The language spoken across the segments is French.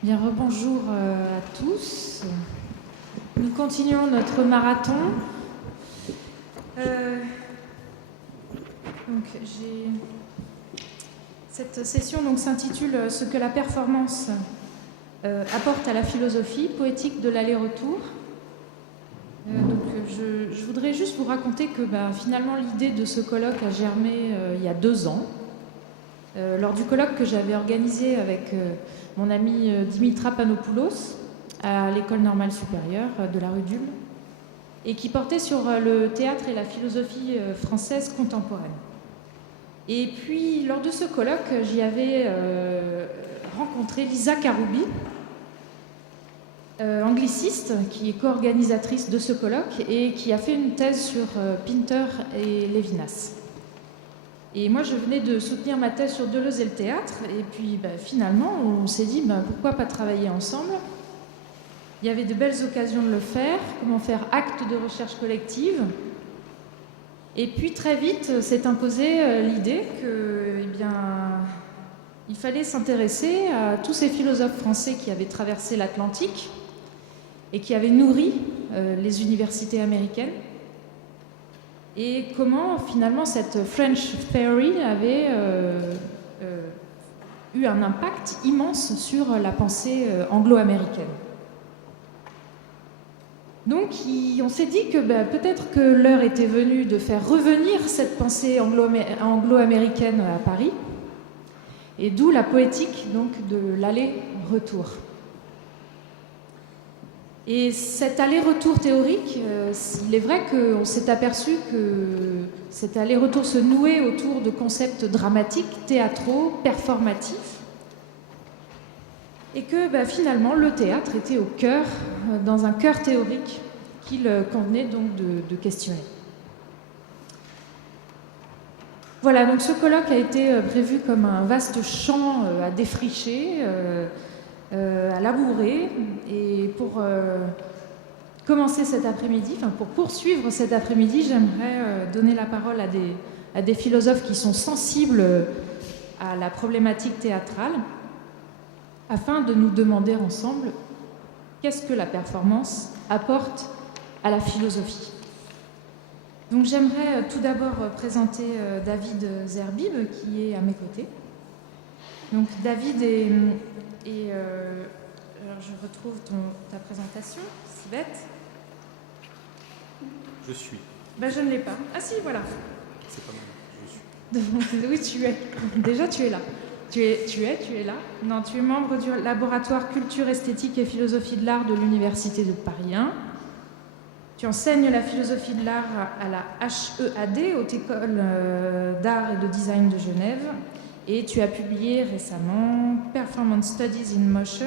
Bien, rebonjour à tous. Nous continuons notre marathon. Cette session s'intitule « Ce que la performance apporte à la philosophie poétique de l'aller-retour ». Je voudrais juste vous raconter que finalement l'idée de ce colloque a germé il y a 2 ans. Lors du colloque que j'avais organisé avec mon ami Dimitra Panopoulos à l'École normale supérieure de la rue d'Ulm, et qui portait sur le théâtre et la philosophie française contemporaine. Et puis, lors de ce colloque, j'y avais rencontré Lisa Karoubi, angliciste, qui est co-organisatrice de ce colloque et qui a fait une thèse sur Pinter et Lévinas. Et moi, je venais de soutenir ma thèse sur Deleuze et le théâtre. Et puis, finalement, on s'est dit, pourquoi pas travailler ensemble ? Il y avait de belles occasions de le faire. Comment faire acte de recherche collective ? Et puis, très vite, s'est imposée l'idée que, il fallait s'intéresser à tous ces philosophes français qui avaient traversé l'Atlantique et qui avaient nourri les universités américaines. Et comment, finalement, cette French Theory avait eu un impact immense sur la pensée anglo-américaine. Donc, on s'est dit que peut-être que l'heure était venue de faire revenir cette pensée anglo-américaine à Paris, et d'où la poétique de l'aller-retour. Et cet aller-retour théorique, il est vrai qu'on s'est aperçu que cet aller-retour se nouait autour de concepts dramatiques, théâtraux, performatifs, et que finalement le théâtre était au cœur, dans un cœur théorique qu'il convenait donc de questionner. Voilà, donc ce colloque a été prévu comme un vaste champ à défricher, à labourer, et pour commencer cet après-midi, pour poursuivre cet après-midi, j'aimerais donner la parole à des philosophes qui sont sensibles à la problématique théâtrale, afin de nous demander ensemble qu'est-ce que la performance apporte à la philosophie. Donc j'aimerais tout d'abord présenter David Zerbib, qui est à mes côtés. Donc David alors je retrouve ta présentation, c'est bête. Je suis. Je ne l'ai pas. Ah si, voilà. C'est pas mal, je suis. Oui, tu es. Déjà, tu es là. Tu es là. Non, tu es membre du laboratoire Culture, Esthétique et Philosophie de l'Art de l'Université de Paris 1. Tu enseignes la philosophie de l'art à la HEAD, Haute École d'Art et de Design de Genève. Et tu as publié récemment Performance Studies in Motion,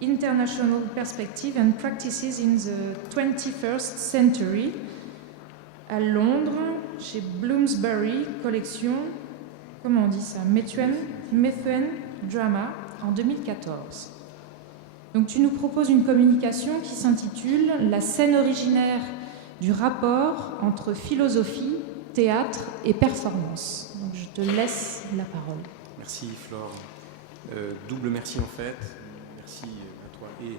International Perspective and Practices in the 21st Century, à Londres, chez Bloomsbury, collection, comment on dit ça, Methuen Drama, en 2014. Donc tu nous proposes une communication qui s'intitule « La scène originaire du rapport entre philosophie, théâtre et performance ». Donc je te laisse la parole. Merci Flore. Double merci en fait. Merci à toi et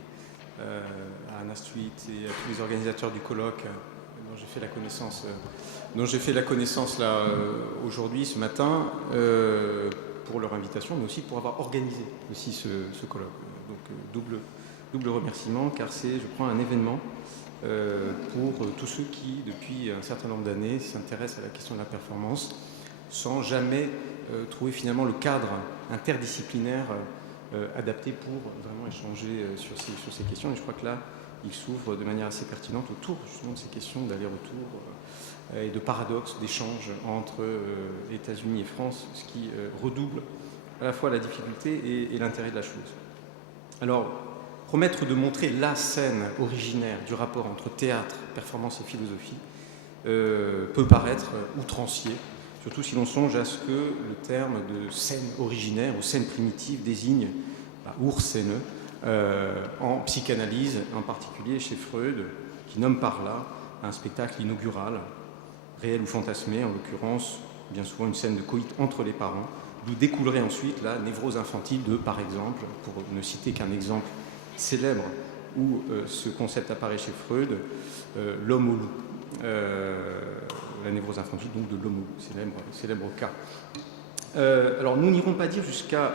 à Anna Street et à tous les organisateurs du colloque dont j'ai fait la connaissance là aujourd'hui, ce matin, pour leur invitation, mais aussi pour avoir organisé aussi ce colloque. Donc double remerciement, car c'est, je crois, un événement pour tous ceux qui, depuis un certain nombre d'années, s'intéressent à la question de la performance, sans jamais trouver finalement le cadre interdisciplinaire adapté pour vraiment échanger sur ces questions. Et je crois que là, il s'ouvre de manière assez pertinente autour justement de ces questions d'aller-retour et de paradoxes, d'échanges entre États-Unis et France, ce qui redouble à la fois la difficulté et l'intérêt de la chose. Alors, promettre de montrer la scène originaire du rapport entre théâtre, performance et philosophie peut paraître outrancier, surtout si l'on songe à ce que le terme de scène originaire ou scène primitive désigne Urszene en psychanalyse, en particulier chez Freud, qui nomme par là un spectacle inaugural, réel ou fantasmé, en l'occurrence bien souvent une scène de coït entre les parents, d'où découlerait ensuite la névrose infantile de, par exemple, pour ne citer qu'un exemple célèbre où ce concept apparaît chez Freud, l'homme au loup. La névrose infantile, donc, de l'homme au loup, célèbre cas. Alors, nous n'irons pas jusqu'à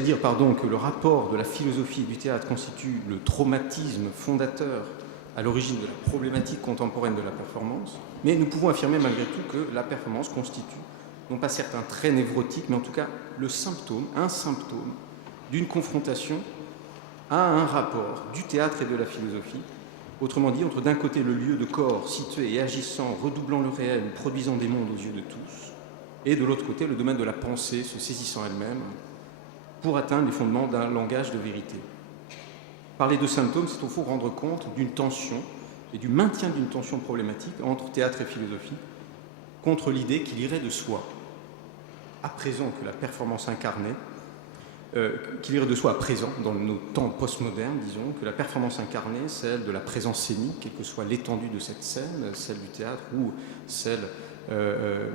dire que le rapport de la philosophie et du théâtre constitue le traumatisme fondateur à l'origine de la problématique contemporaine de la performance, mais nous pouvons affirmer malgré tout que la performance constitue, non pas certes un trait névrotique, mais en tout cas un symptôme d'une confrontation à un rapport du théâtre et de la philosophie, autrement dit, entre d'un côté le lieu de corps situé et agissant, redoublant le réel, produisant des mondes aux yeux de tous, et de l'autre côté le domaine de la pensée se saisissant elle-même pour atteindre les fondements d'un langage de vérité. Parler de symptômes, c'est au fond rendre compte d'une tension et du maintien d'une tension problématique entre théâtre et philosophie contre l'idée qu'il irait de soi, à présent que la performance incarnée, qu'il irait de soi à présent, dans nos temps postmodernes, disons, que la performance incarnée, celle de la présence scénique, quelle que soit l'étendue de cette scène, celle du théâtre ou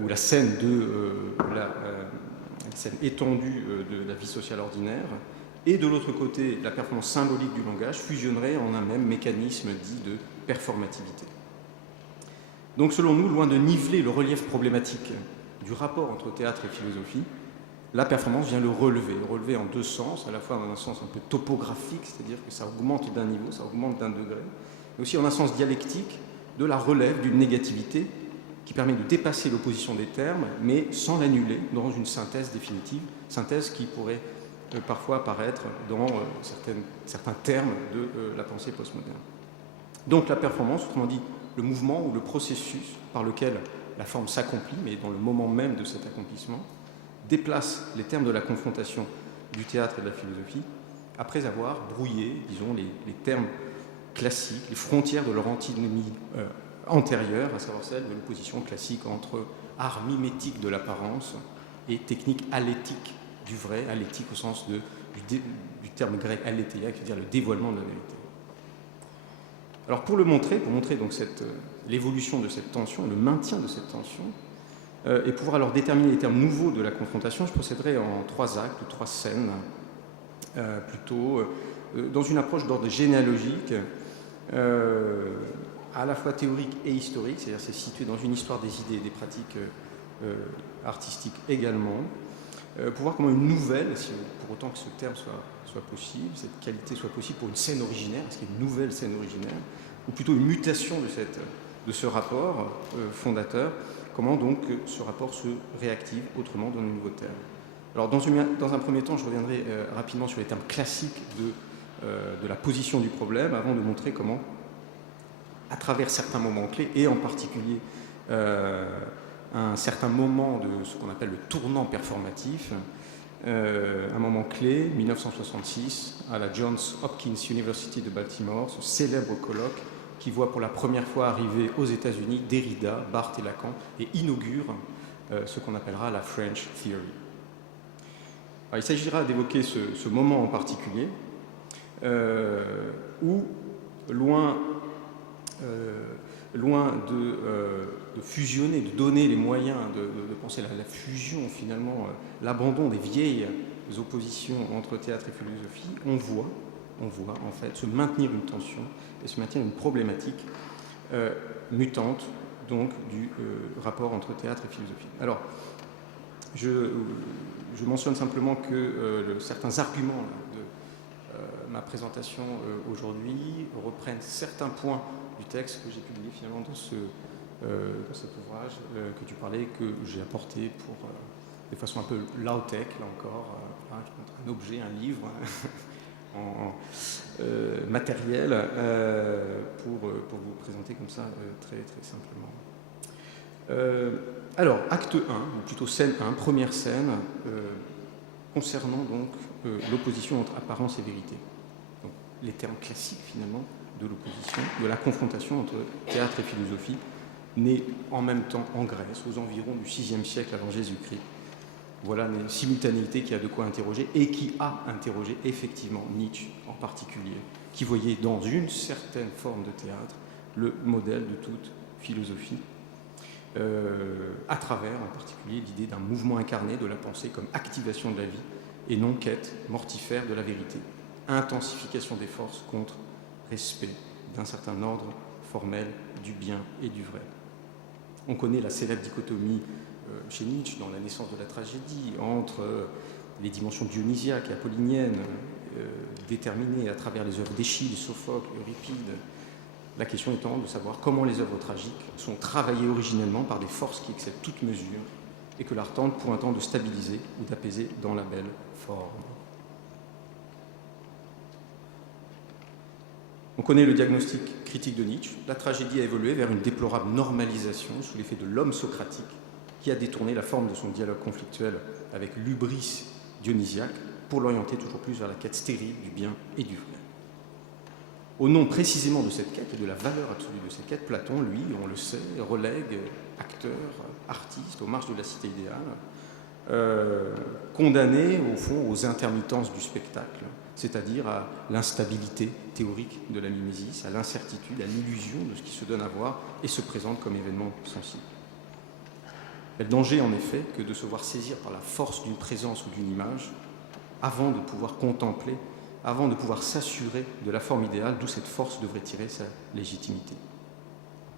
la scène étendue de la vie sociale ordinaire, et de l'autre côté, la performance symbolique du langage fusionnerait en un même mécanisme dit de performativité. Donc selon nous, loin de niveler le relief problématique du rapport entre théâtre et philosophie, la performance vient le relever en deux sens, à la fois dans un sens un peu topographique, c'est-à-dire que ça augmente d'un niveau, ça augmente d'un degré, mais aussi en un sens dialectique de la relève d'une négativité qui permet de dépasser l'opposition des termes, mais sans l'annuler dans une synthèse définitive, synthèse qui pourrait parfois apparaître dans certains termes de la pensée postmoderne. Donc la performance, autrement dit, le mouvement ou le processus par lequel la forme s'accomplit, mais dans le moment même de cet accomplissement, déplace les termes de la confrontation du théâtre et de la philosophie, après avoir brouillé, disons, les termes classiques, les frontières de leur antinomie antérieure, à savoir celle de l'opposition classique entre art mimétique de l'apparence et technique alétique du vrai, alétique au sens du terme grec alétheia, qui veut dire le dévoilement de la vérité. Alors pour montrer donc l'évolution de cette tension, le maintien de cette tension, et pouvoir alors déterminer les termes nouveaux de la confrontation, je procéderai en 3 actes, 3 scènes, plutôt dans une approche d'ordre généalogique, à la fois théorique et historique, c'est-à-dire c'est situé dans une histoire des idées et des pratiques artistiques également, pour voir comment une nouvelle, pour autant que ce terme soit possible, cette qualité soit possible pour une scène originaire, est-ce qu'il y a une nouvelle scène originaire, ou plutôt une mutation de ce rapport fondateur, comment donc ce rapport se réactive autrement dans de nouveaux termes. Alors dans un premier temps, je reviendrai rapidement sur les termes classiques de la position du problème, avant de montrer comment, à travers certains moments clés, et en particulier un certain moment de ce qu'on appelle le tournant performatif, un moment clé, 1966, à la Johns Hopkins University de Baltimore, ce célèbre colloque qui voit pour la première fois arriver aux États-Unis Derrida, Barthes et Lacan, et inaugure ce qu'on appellera la French Theory. Alors, il s'agira d'évoquer ce moment en particulier, où, loin de fusionner, de donner les moyens de penser la fusion, finalement, l'abandon des vieilles oppositions entre théâtre et philosophie, on voit en fait se maintenir une tension et se maintenir une problématique mutante donc du rapport entre théâtre et philosophie. Alors, je mentionne simplement que certains arguments de ma présentation aujourd'hui reprennent certains points du texte que j'ai publié finalement dans cet ouvrage que tu parlais, que j'ai apporté de façon un peu low-tech, là encore, un objet, un livre en matériel pour vous présenter comme ça très, très simplement. Alors, acte 1, ou plutôt scène 1, première scène, concernant donc l'opposition entre apparence et vérité. Donc, les termes classiques finalement de l'opposition, de la confrontation entre théâtre et philosophie, née en même temps en Grèce, aux environs du VIe siècle avant Jésus-Christ. Voilà une simultanéité qui a de quoi interroger et qui a interrogé effectivement Nietzsche en particulier, qui voyait dans une certaine forme de théâtre le modèle de toute philosophie. à travers en particulier l'idée d'un mouvement incarné de la pensée comme activation de la vie et non quête mortifère de la vérité, intensification des forces contre respect d'un certain ordre formel du bien et du vrai. On connaît la célèbre dichotomie chez Nietzsche dans La naissance de la tragédie entre les dimensions dionysiaques et apolliniennes déterminées à travers les œuvres d'Échille, Sophocle, Euripide. La question étant de savoir comment les œuvres tragiques sont travaillées originellement par des forces qui excèdent toute mesure et que l'art tente pour un temps de stabiliser ou d'apaiser dans la belle forme. On connaît le diagnostic critique de Nietzsche. La tragédie a évolué vers une déplorable normalisation sous l'effet de l'homme socratique qui a détourné la forme de son dialogue conflictuel avec l'hubris dionysiaque pour l'orienter toujours plus vers la quête stérile du bien et du vrai. Au nom précisément de cette quête et de la valeur absolue de cette quête, Platon, lui, on le sait, relègue acteurs, artistes aux marges de la cité idéale, condamnés au fond aux intermittences du spectacle, c'est-à-dire à l'instabilité théorique de la mimésis, à l'incertitude, à l'illusion de ce qui se donne à voir et se présente comme événement sensible. Le danger, en effet, que de se voir saisir par la force d'une présence ou d'une image avant de pouvoir contempler, avant de pouvoir s'assurer de la forme idéale d'où cette force devrait tirer sa légitimité.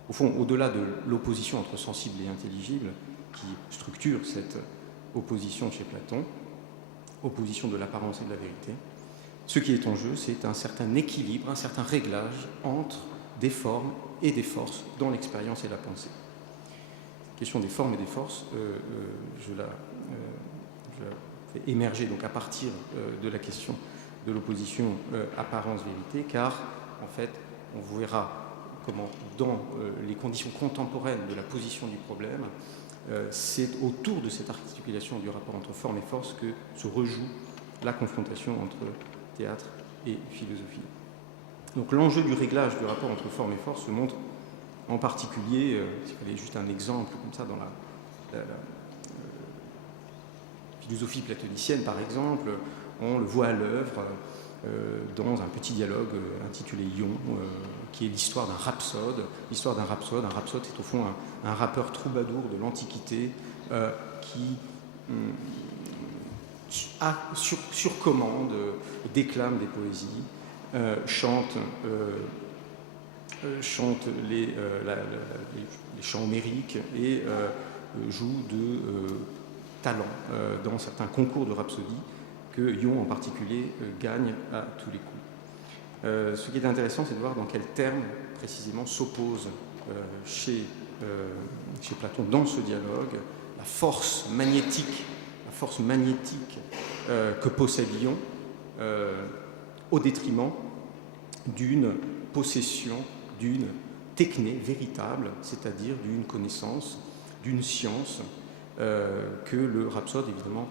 Au fond, au-delà de l'opposition entre sensible et intelligible qui structure cette opposition chez Platon, opposition de l'apparence et de la vérité, ce qui est en jeu, c'est un certain équilibre, un certain réglage entre des formes et des forces dans l'expérience et la pensée. La question des formes et des forces, je la fais émerger donc à partir de la question de l'opposition apparence-vérité, car en fait, on verra comment, dans les conditions contemporaines de la position du problème, c'est autour de cette articulation du rapport entre forme et force que se rejoue la confrontation entre théâtre et philosophie. Donc l'enjeu du réglage du rapport entre forme et force se montre en particulier, s'il fallait juste un exemple comme ça dans la philosophie platonicienne par exemple, on le voit à l'œuvre dans un petit dialogue intitulé Ion, qui est l'histoire d'un rhapsode. L'histoire d'un rhapsode, c'est au fond un rappeur troubadour de l'Antiquité qui sur commande déclame des poésies, chante les chants homériques et joue de talent dans certains concours de rhapsodie que Ion en particulier gagne à tous les coups. Ce qui est intéressant, c'est de voir dans quels termes précisément s'oppose chez Platon dans ce dialogue la force magnétique que possède Ion au détriment d'une possession, d'une techné véritable, c'est-à-dire d'une connaissance, d'une science que le rhapsode évidemment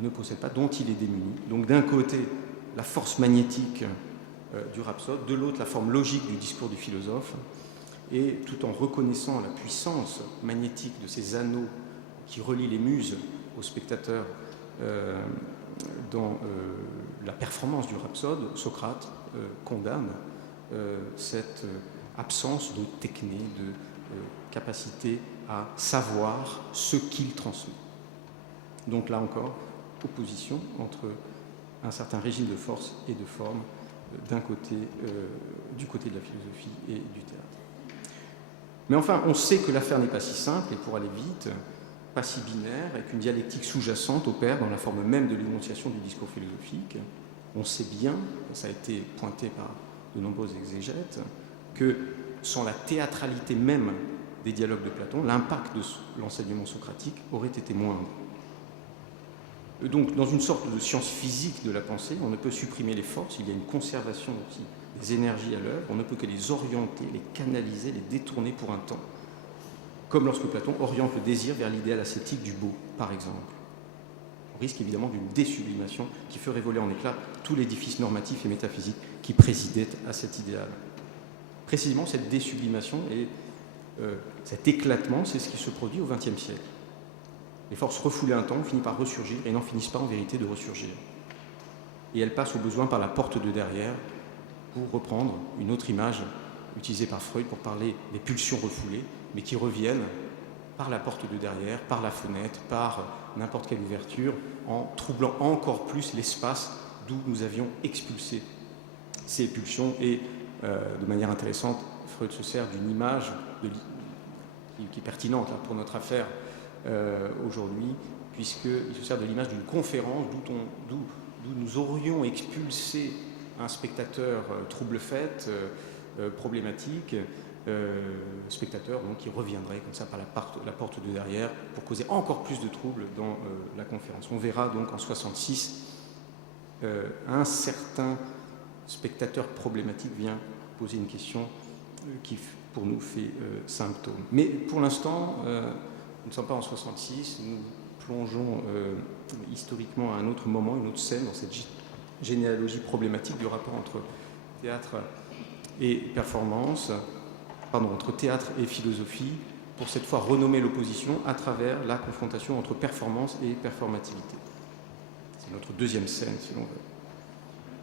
ne possède pas, dont il est démuni. Donc d'un côté, la force magnétique du rhapsode, de l'autre, la forme logique du discours du philosophe, et tout en reconnaissant la puissance magnétique de ces anneaux qui relient les muses aux spectateurs dans la performance du rhapsode, Socrate condamne cette absence de techné, de capacité à savoir ce qu'il transmet. Donc là encore, opposition entre un certain régime de force et de forme d'un côté, du côté de la philosophie et du théâtre. Mais enfin, on sait que l'affaire n'est pas si simple, et pour aller vite, pas si binaire, et qu'une dialectique sous-jacente opère dans la forme même de l'énonciation du discours philosophique. On sait bien, ça a été pointé par de nombreux exégètes, que sans la théâtralité même des dialogues de Platon, l'impact de l'enseignement socratique aurait été moindre. Donc, dans une sorte de science physique de la pensée, on ne peut supprimer les forces, il y a une conservation aussi des énergies à l'œuvre, on ne peut que les orienter, les canaliser, les détourner pour un temps, comme lorsque Platon oriente le désir vers l'idéal ascétique du beau, par exemple. On risque évidemment d'une désublimation qui ferait voler en éclats tout l'édifice normatif et métaphysique qui présidait à cet idéal. Précisément, cette désublimation et cet éclatement, c'est ce qui se produit au XXe siècle. Les forces refoulées un temps finissent par ressurgir et n'en finissent pas en vérité de ressurgir. Et elles passent au besoin par la porte de derrière, pour reprendre une autre image utilisée par Freud pour parler des pulsions refoulées, mais qui reviennent par la porte de derrière, par la fenêtre, par n'importe quelle ouverture, en troublant encore plus l'espace d'où nous avions expulsé ces pulsions. Et de manière intéressante, Freud se sert d'une image qui est pertinente là, pour notre affaire aujourd'hui, puisqu'il se sert de l'image d'une conférence d'où nous aurions expulsé un spectateur trouble-fête, problématique, spectateur donc, qui reviendrait comme ça par la porte de derrière pour causer encore plus de troubles dans la conférence. On verra donc en 66 un certain spectateur problématique vient poser une question qui pour nous fait symptôme. Mais pour l'instant, nous ne sommes pas en 66, nous plongeons historiquement à un autre moment, une autre scène dans cette généalogie problématique du rapport entre théâtre et performance, entre théâtre et philosophie, pour cette fois renommer l'opposition à travers la confrontation entre performance et performativité. C'est notre deuxième scène, si l'on veut.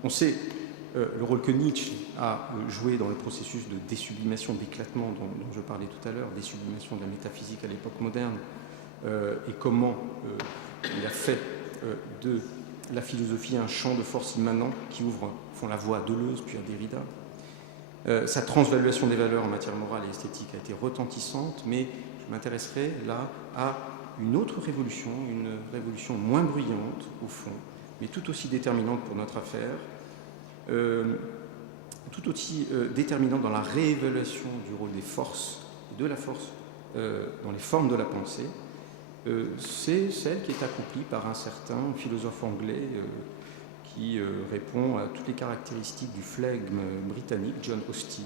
On sait le rôle que Nietzsche a joué dans le processus de désublimation, d'éclatement dont je parlais tout à l'heure, désublimation de la métaphysique à l'époque moderne, et comment il a fait de la philosophie un champ de force immanent qui font la voie à Deleuze puis à Derrida. Sa transvaluation des valeurs en matière morale et esthétique a été retentissante, mais je m'intéresserai là à une autre révolution, une révolution moins bruyante au fond, mais tout aussi déterminante pour notre affaire, tout aussi déterminante dans la réévaluation du rôle des forces, de la force dans les formes de la pensée. C'est celle qui est accomplie par un certain philosophe anglais qui répond à toutes les caractéristiques du flegme britannique, John Austin,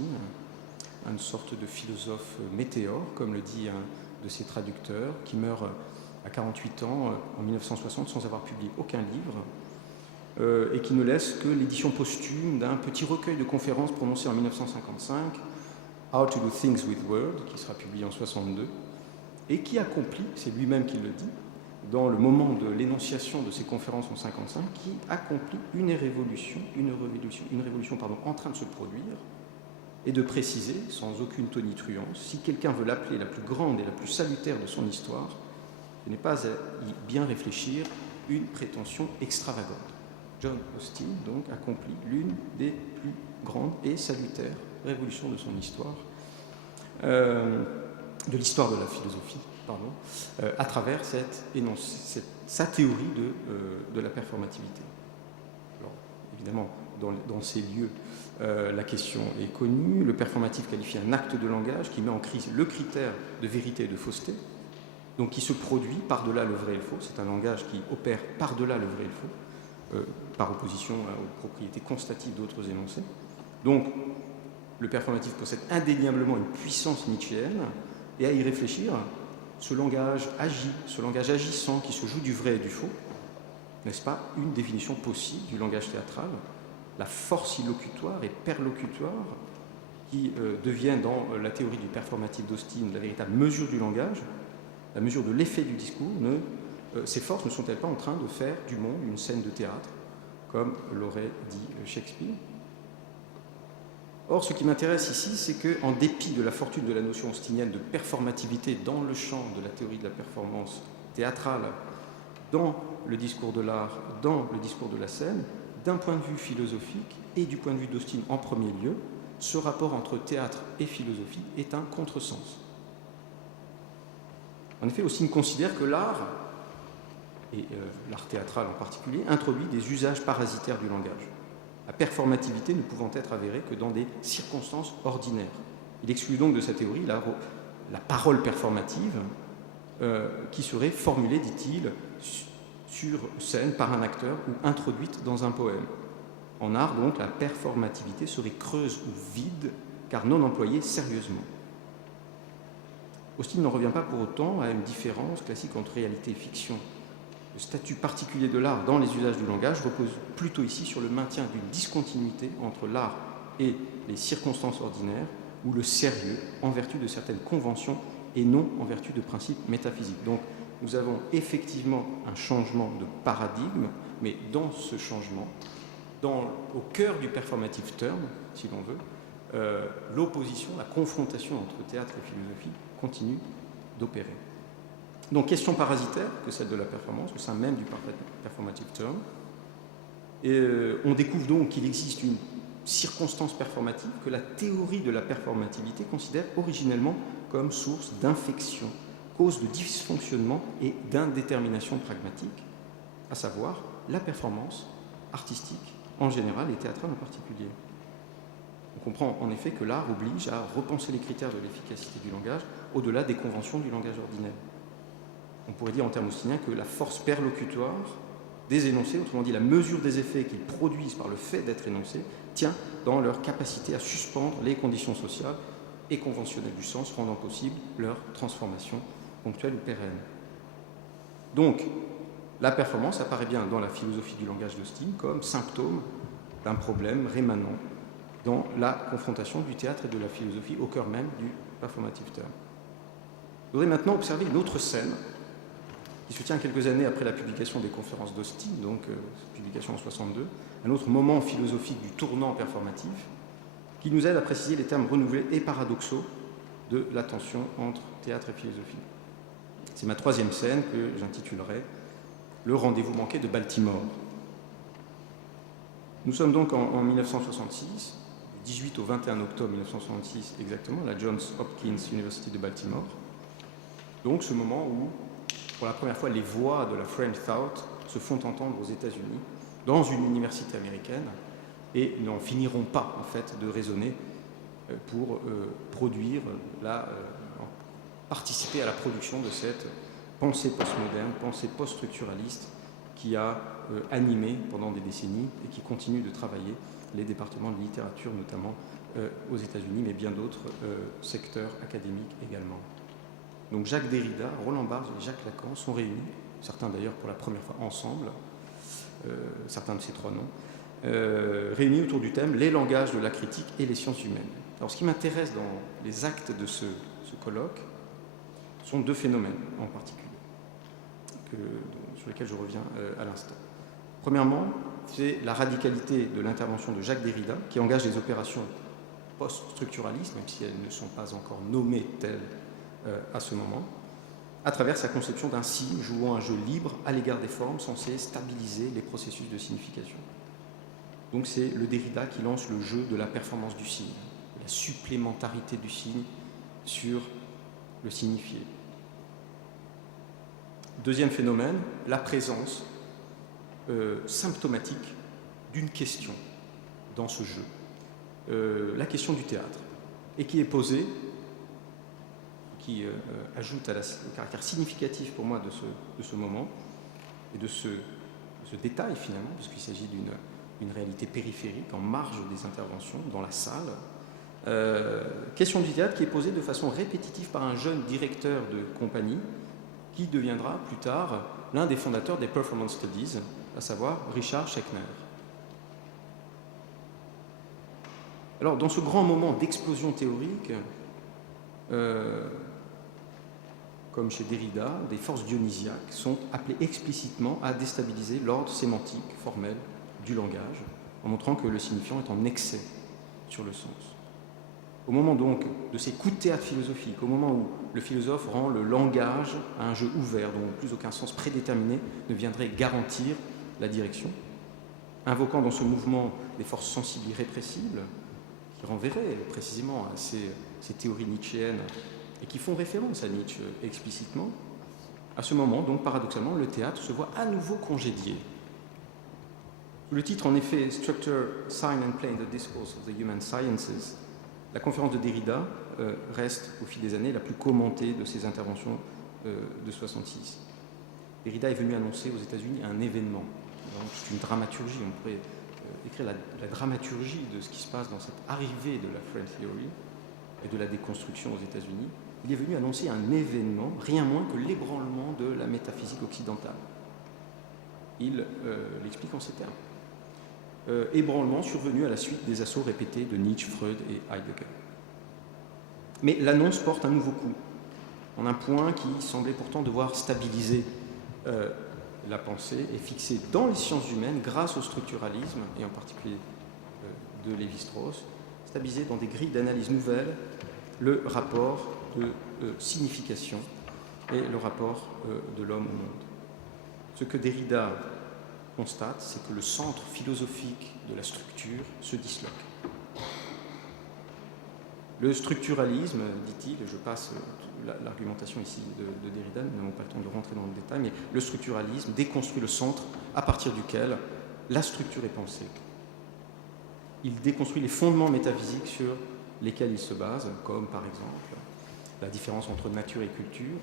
une sorte de philosophe météore, comme le dit un de ses traducteurs, qui meurt à 48 ans en 1960 sans avoir publié aucun livre, et qui ne laisse que l'édition posthume d'un petit recueil de conférences prononcées en 1955, How to do things with words, qui sera publié en 1962, et qui accomplit, c'est lui-même qui le dit, dans le moment de l'énonciation de ces conférences en 1955, qui accomplit une révolution en train de se produire, et de préciser, sans aucune tonitruance, si quelqu'un veut l'appeler la plus grande et la plus salutaire de son histoire, ce n'est pas à y bien réfléchir une prétention extravagante. John Austin, donc, accomplit l'une des plus grandes et salutaires révolutions de son histoire, de l'histoire de la philosophie, à travers sa théorie de la performativité. Alors, évidemment, dans ces lieux, la question est connue. Le performatif qualifie un acte de langage qui met en crise le critère de vérité et de fausseté, donc qui se produit par-delà le vrai et le faux. C'est un langage qui opère par-delà le vrai et le faux, par opposition aux propriétés constatives d'autres énoncés. Donc, le performatif possède indéniablement une puissance nietzschéenne, et à y réfléchir, ce langage agissant qui se joue du vrai et du faux, n'est-ce pas une définition possible du langage théâtral, la force illocutoire et perlocutoire qui devient dans la théorie du performatif d'Austin la véritable mesure du langage, la mesure de l'effet du discours. Ces forces ne sont-elles pas en train de faire du monde une scène de théâtre, comme l'aurait dit Shakespeare? Or, ce qui m'intéresse ici, c'est qu'en dépit de la fortune de la notion austinienne de performativité dans le champ de la théorie de la performance théâtrale, dans le discours de l'art, dans le discours de la scène, d'un point de vue philosophique et du point de vue d'Austin en premier lieu, ce rapport entre théâtre et philosophie est un contresens. En effet, Austin considère que l'art, et l'art théâtral en particulier, introduit des usages parasitaires du langage, la performativité ne pouvant être avérée que dans des circonstances ordinaires. Il exclut donc de sa théorie la parole performative qui serait formulée, dit-il, sur scène par un acteur ou introduite dans un poème. En art, donc, la performativité serait creuse ou vide, car non employée sérieusement. Austin n'en revient pas pour autant à une différence classique entre réalité et fiction. Le statut particulier de l'art dans les usages du langage repose plutôt ici sur le maintien d'une discontinuité entre l'art et les circonstances ordinaires, ou le sérieux en vertu de certaines conventions et non en vertu de principes métaphysiques. Donc, nous avons effectivement un changement de paradigme, mais dans ce changement, au cœur du performative term, si l'on veut, l'opposition, la confrontation entre théâtre et philosophie continue d'opérer. Donc, question parasitaire que celle de la performance, au sein même du performative term. Et on découvre donc qu'il existe une circonstance performative que la théorie de la performativité considère originellement comme source d'infection, cause de dysfonctionnement et d'indétermination pragmatique, à savoir la performance artistique en général et théâtrale en particulier. On comprend en effet que l'art oblige à repenser les critères de l'efficacité du langage au-delà des conventions du langage ordinaire. On pourrait dire en termes austiniens que la force perlocutoire des énoncés, autrement dit la mesure des effets qu'ils produisent par le fait d'être énoncés, tient dans leur capacité à suspendre les conditions sociales et conventionnelles du sens, rendant possible leur transformation ponctuelle ou pérenne. Donc, la performance apparaît bien dans la philosophie du langage d'Austin comme symptôme d'un problème rémanent dans la confrontation du théâtre et de la philosophie au cœur même du performative term. Je voudrais maintenant observer une autre scène qui se tient quelques années après la publication des conférences d'Austin, donc publication en 1962, un autre moment philosophique du tournant performatif qui nous aide à préciser les termes renouvelés et paradoxaux de la tension entre théâtre et philosophie. C'est ma troisième scène que j'intitulerai « Le rendez-vous manqué de Baltimore ». Nous sommes donc en 1966, du 18 au 21 octobre 1966 exactement, à la Johns Hopkins University de Baltimore. Donc ce moment où, pour la première fois, les voix de la French Thought se font entendre aux États-Unis, dans une université américaine, et n'en finiront pas, en fait, de résonner pour participer à la production de cette pensée postmoderne, pensée post-structuraliste qui a animé pendant des décennies et qui continue de travailler les départements de littérature, notamment aux États-Unis, mais bien d'autres secteurs académiques également. Donc Jacques Derrida, Roland Barthes et Jacques Lacan sont réunis, certains d'ailleurs pour la première fois ensemble, certains de ces trois noms, réunis autour du thème « Les langages de la critique et les sciences humaines ». Alors ce qui m'intéresse dans les actes de ce colloque sont deux phénomènes en particulier, sur lesquels je reviens à l'instant. Premièrement, c'est la radicalité de l'intervention de Jacques Derrida qui engage des opérations post-structuralistes, même si elles ne sont pas encore nommées telles à ce moment, à travers sa conception d'un signe jouant un jeu libre à l'égard des formes censées stabiliser les processus de signification. Donc c'est le Derrida qui lance le jeu de la performance du signe, de la supplémentarité du signe sur le signifié. Deuxième phénomène, la présence symptomatique d'une question dans ce jeu, la question du théâtre, et qui est posée, qui ajoute au caractère significatif pour moi de ce moment et de ce détail finalement, puisqu'il s'agit d'une réalité périphérique, en marge des interventions, dans la salle. Question du théâtre qui est posée de façon répétitive par un jeune directeur de compagnie qui deviendra plus tard l'un des fondateurs des Performance Studies, à savoir Richard Schechner. Alors, dans ce grand moment d'explosion théorique, comme chez Derrida, des forces dionysiaques sont appelées explicitement à déstabiliser l'ordre sémantique formel du langage, en montrant que le signifiant est en excès sur le sens. Au moment donc de ces coups de théâtre philosophiques, au moment où le philosophe rend le langage à un jeu ouvert, dont plus aucun sens prédéterminé ne viendrait garantir la direction, invoquant dans ce mouvement des forces sensibles irrépressibles, qui renverraient précisément à ces théories nietzschéennes et qui font référence à Nietzsche explicitement, à ce moment, donc paradoxalement, le théâtre se voit à nouveau congédié. Le titre, en effet, Structure, Sign and Play in the Discourse of the Human Sciences, la conférence de Derrida reste, au fil des années, la plus commentée de ses interventions de 1966. Derrida est venu annoncer aux États-Unis un événement. C'est une dramaturgie, on pourrait écrire la dramaturgie de ce qui se passe dans cette arrivée de la French Theory et de la déconstruction aux États-Unis. Il est venu annoncer un événement, rien moins que l'ébranlement de la métaphysique occidentale. Il l'explique en ces termes. Ébranlement survenu à la suite des assauts répétés de Nietzsche, Freud et Heidegger. Mais l'annonce porte un nouveau coup, en un point qui semblait pourtant devoir stabiliser la pensée et fixer dans les sciences humaines, grâce au structuralisme, et en particulier de Lévi-Strauss, stabiliser dans des grilles d'analyse nouvelles le rapport de signification et le rapport de l'homme au monde. Ce que Derrida constate, c'est que le centre philosophique de la structure se disloque. Le structuralisme, dit-il, et je passe l'argumentation ici de Derrida, nous n'avons pas le temps de rentrer dans le détail, mais le structuralisme déconstruit le centre à partir duquel la structure est pensée. Il déconstruit les fondements métaphysiques sur lesquels il se base, comme par exemple la différence entre nature et culture,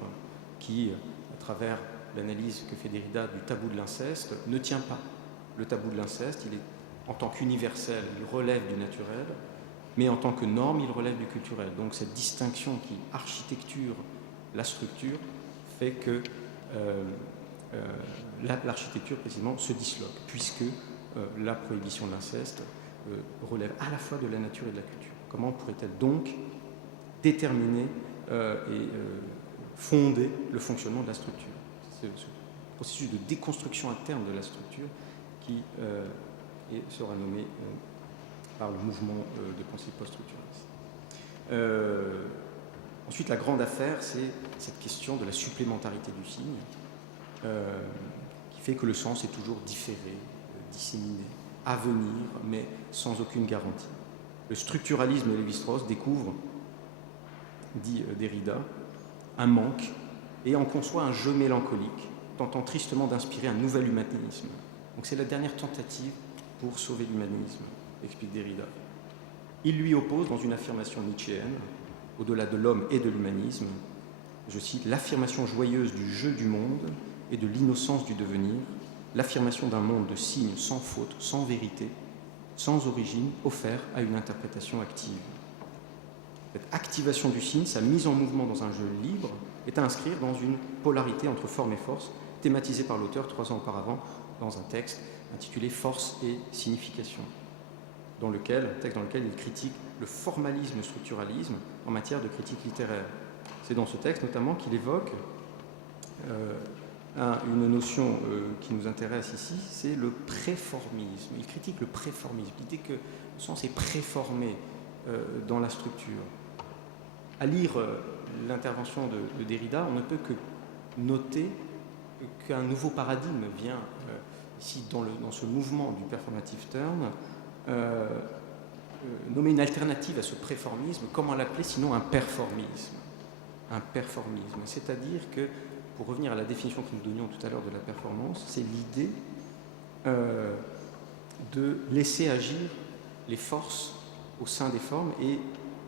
qui, à travers l'analyse que fait Derrida du tabou de l'inceste, ne tient pas. Le tabou de l'inceste, il est, en tant qu'universel, il relève du naturel, mais en tant que norme, il relève du culturel. Donc cette distinction qui architecture la structure fait que l'architecture, précisément, se disloque, puisque la prohibition de l'inceste relève à la fois de la nature et de la culture. Comment pourrait-elle donc déterminer et fonder le fonctionnement de la structure? C'est ce processus de déconstruction interne de la structure qui sera nommé par le mouvement de pensée post-structuraliste. Ensuite, la grande affaire, c'est cette question de la supplémentarité du signe, qui fait que le sens est toujours différé, disséminé, à venir, mais sans aucune garantie. Le structuralisme de Lévi-Strauss découvre, dit Derrida, un manque et en conçoit un jeu mélancolique, tentant tristement d'inspirer un nouvel humanisme. Donc c'est la dernière tentative pour sauver l'humanisme, explique Derrida. Il lui oppose, dans une affirmation nietzschéenne, au-delà de l'homme et de l'humanisme, je cite, l'affirmation joyeuse du jeu du monde et de l'innocence du devenir, l'affirmation d'un monde de signes sans faute, sans vérité, sans origine, offert à une interprétation active. Cette activation du signe, sa mise en mouvement dans un jeu libre, est à inscrire dans une polarité entre forme et force, thématisée par l'auteur 3 ans auparavant dans un texte intitulé « Force et signification », texte dans lequel il critique le formalisme structuralisme en matière de critique littéraire. C'est dans ce texte notamment qu'il évoque une notion qui nous intéresse ici, c'est le préformisme. Il critique le préformisme, l'idée que le sens est préformé dans la structure. À lire l'intervention de Derrida, on ne peut que noter qu'un nouveau paradigme vient ici dans ce mouvement du performative turn, nommer une alternative à ce préformisme. Comment l'appeler sinon un performisme? Un performisme, c'est-à-dire que, pour revenir à la définition que nous donnions tout à l'heure de la performance, c'est l'idée de laisser agir les forces au sein des formes et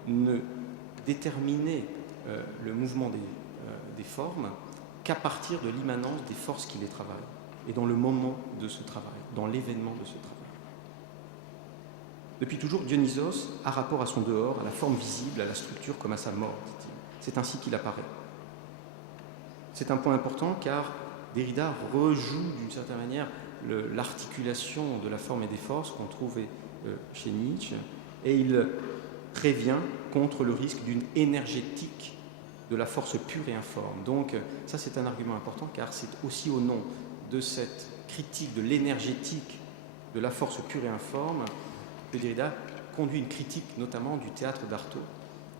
ne déterminer le mouvement des formes qu'à partir de l'immanence des forces qui les travaillent et dans le moment de ce travail, dans l'événement de ce travail. Depuis toujours, Dionysos a rapport à son dehors, à la forme visible, à la structure comme à sa mort, dit-il. C'est ainsi qu'il apparaît. C'est un point important car Derrida rejoue d'une certaine manière l'articulation de la forme et des forces qu'on trouvait chez Nietzsche, et il prévient contre le risque d'une énergétique de la force pure et informe. Donc ça, c'est un argument important car c'est aussi au nom de cette critique de l'énergétique de la force pure et informe que Derrida conduit une critique notamment du théâtre d'Artaud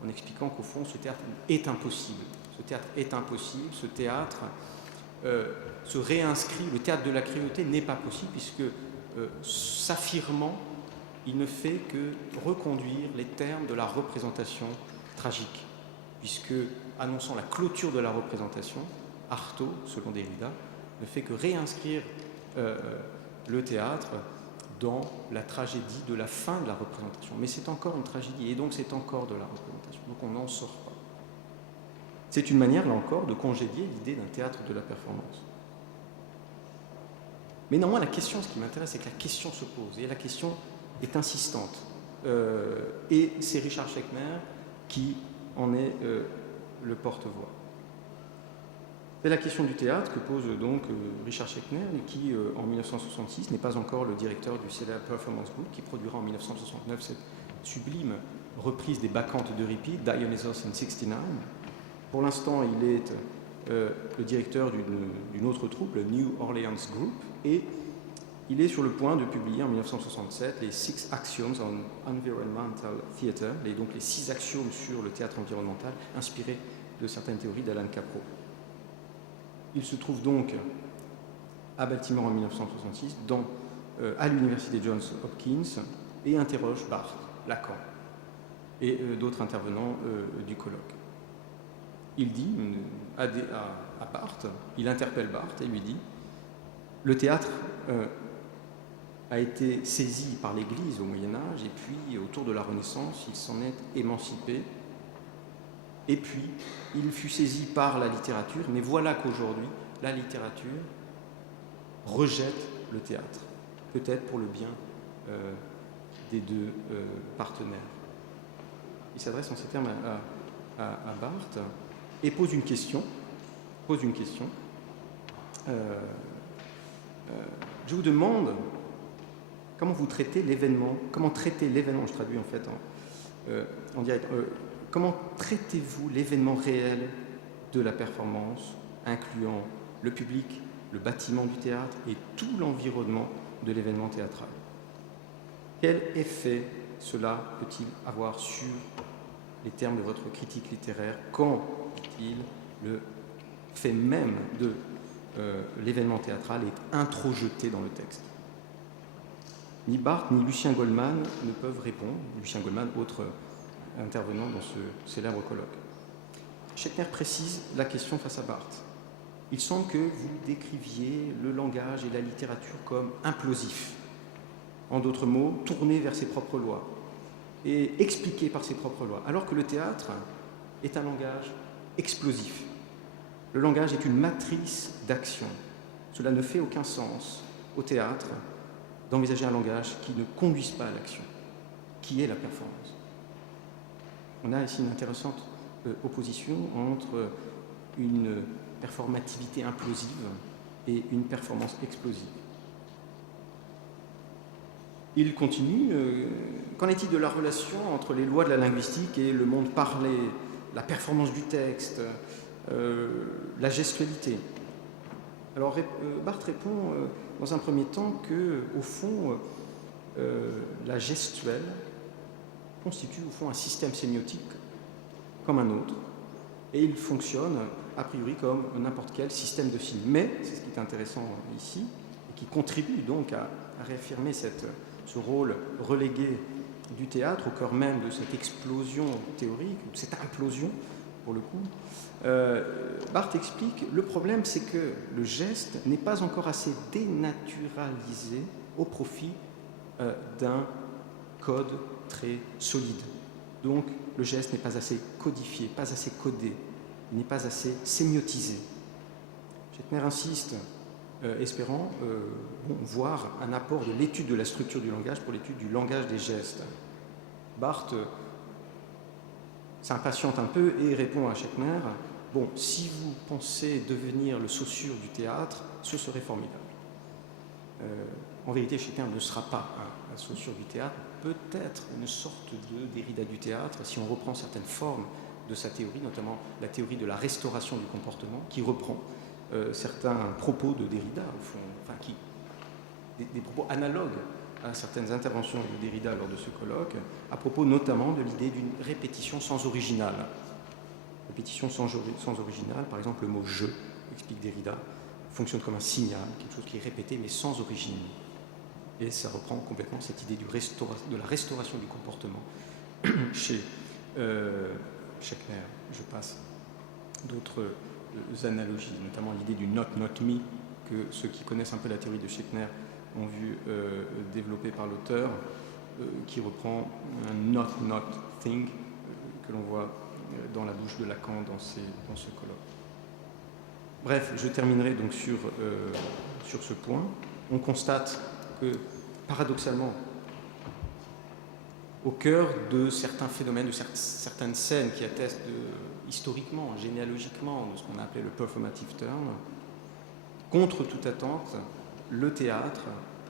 en expliquant qu'au fond ce théâtre est impossible. Ce théâtre est impossible, ce théâtre se réinscrit, le théâtre de la cruauté n'est pas possible puisque s'affirmant, il ne fait que reconduire les termes de la représentation tragique, puisque annonçant la clôture de la représentation, Artaud, selon Derrida, ne fait que réinscrire le théâtre dans la tragédie de la fin de la représentation. Mais c'est encore une tragédie, et donc c'est encore de la représentation. Donc on n'en sort pas. C'est une manière, là encore, de congédier l'idée d'un théâtre de la performance. Mais néanmoins, la question, ce qui m'intéresse, c'est que la question se pose, et la question est insistante. Et c'est Richard Schechner qui en est le porte-voix. C'est la question du théâtre que pose donc Richard Schechner, qui en 1966 n'est pas encore le directeur du célèbre Performance Group, qui produira en 1969 cette sublime reprise des Bacchantes d'Euripide, Dionysos in 69. Pour l'instant, il est le directeur d'une autre troupe, le New Orleans Group, et il est sur le point de publier en 1967 les 6 Axioms on Environmental Theatre, donc les 6 axiomes sur le théâtre environnemental, inspirés de certaines théories d'Alan Capro. Il se trouve donc à Baltimore en 1966, à l'université Johns Hopkins, et interroge Barthes, Lacan et d'autres intervenants du colloque. Il dit à Barthes, il interpelle Barthes et lui dit « Le théâtre a été saisi par l'Église au Moyen-Âge, et puis autour de la Renaissance, il s'en est émancipé. Et puis, il fut saisi par la littérature, mais voilà qu'aujourd'hui, la littérature rejette le théâtre, peut-être pour le bien des deux partenaires. » Il s'adresse en ces termes à Barthes et pose une question. Je vous demande comment vous traitez l'événement, je traduis en fait en direct, comment traitez-vous l'événement réel de la performance, incluant le public, le bâtiment du théâtre et tout l'environnement de l'événement théâtral? Quel effet cela peut-il avoir sur les termes de votre critique littéraire quand, dit-il, le fait même de l'événement théâtral est introjeté dans le texte? Ni Barthes ni Lucien Goldman ne peuvent répondre. Lucien Goldman, autre intervenant dans ce célèbre colloque. Schechner précise la question face à Barthes. Il semble que vous décriviez le langage et la littérature comme implosifs. En d'autres mots, tourné vers ses propres lois et expliqué par ses propres lois, alors que le théâtre est un langage explosif. Le langage est une matrice d'action. Cela ne fait aucun sens au théâtre d'envisager un langage qui ne conduise pas à l'action, qui est la performance. On a ici une intéressante opposition entre une performativité implosive et une performance explosive. Il continue, qu'en est-il de la relation entre les lois de la linguistique et le monde parlé, la performance du texte, la gestualité? Alors Barthes répond dans un premier temps que, au fond, la gestuelle constitue au fond un système sémiotique comme un autre, et il fonctionne a priori comme n'importe quel système de film. Mais, c'est ce qui est intéressant ici, et qui contribue donc à réaffirmer ce rôle relégué du théâtre au cœur même de cette explosion théorique, ou cette implosion pour le coup, Barthes explique, le problème c'est que le geste n'est pas encore assez dénaturalisé au profit d'un code très solide. Donc le geste n'est pas assez codifié, pas assez codé, il n'est pas assez sémiotisé. Schechner insiste, espérant voir un apport de l'étude de la structure du langage pour l'étude du langage des gestes. Barthes s'impatiente un peu et répond à Schechner, bon, si vous pensez devenir le Saussure du théâtre, ce serait formidable. En vérité, Schechner ne sera pas un Saussure du théâtre, peut-être une sorte de Derrida du théâtre, si on reprend certaines formes de sa théorie, notamment la théorie de la restauration du comportement, qui reprend certains propos de Derrida, au fond, enfin, des propos analogues à certaines interventions de Derrida lors de ce colloque, à propos notamment de l'idée d'une répétition sans original. Répétition sans original, par exemple le mot « je », explique Derrida, fonctionne comme un signal, quelque chose qui est répété mais sans origine. Et ça reprend complètement cette idée de la restauration du comportement chez Schechner. Je passe d'autres analogies, notamment l'idée du « not me », que ceux qui connaissent un peu la théorie de Schechner ont vu développé par l'auteur, qui reprend un not thing que l'on voit dans la bouche de Lacan dans ce colloque. Bref, je terminerai donc sur ce point. On constate que, paradoxalement, au cœur de certains phénomènes, de certaines scènes qui attestent historiquement, généalogiquement, de ce qu'on a appelé le performative turn, contre toute attente, le théâtre,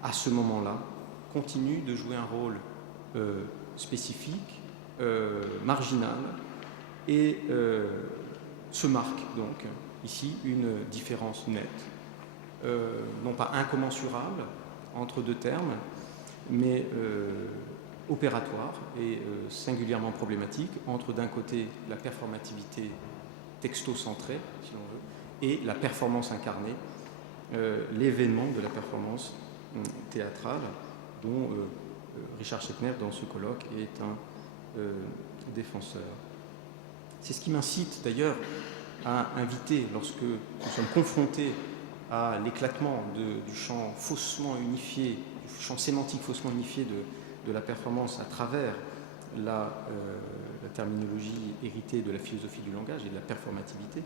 à ce moment-là, continue de jouer un rôle spécifique, marginal, et se marque donc ici une différence nette, non pas incommensurable entre deux termes, mais opératoire et singulièrement problématique entre d'un côté la performativité texto-centrée, si l'on veut, et la performance incarnée, l'événement de la performance théâtrale, dont Richard Schechner, dans ce colloque, est un défenseur. C'est ce qui m'incite d'ailleurs à inviter, lorsque nous sommes confrontés à l'éclatement du champ faussement unifié, du champ sémantique faussement unifié de la performance à travers la terminologie héritée de la philosophie du langage et de la performativité,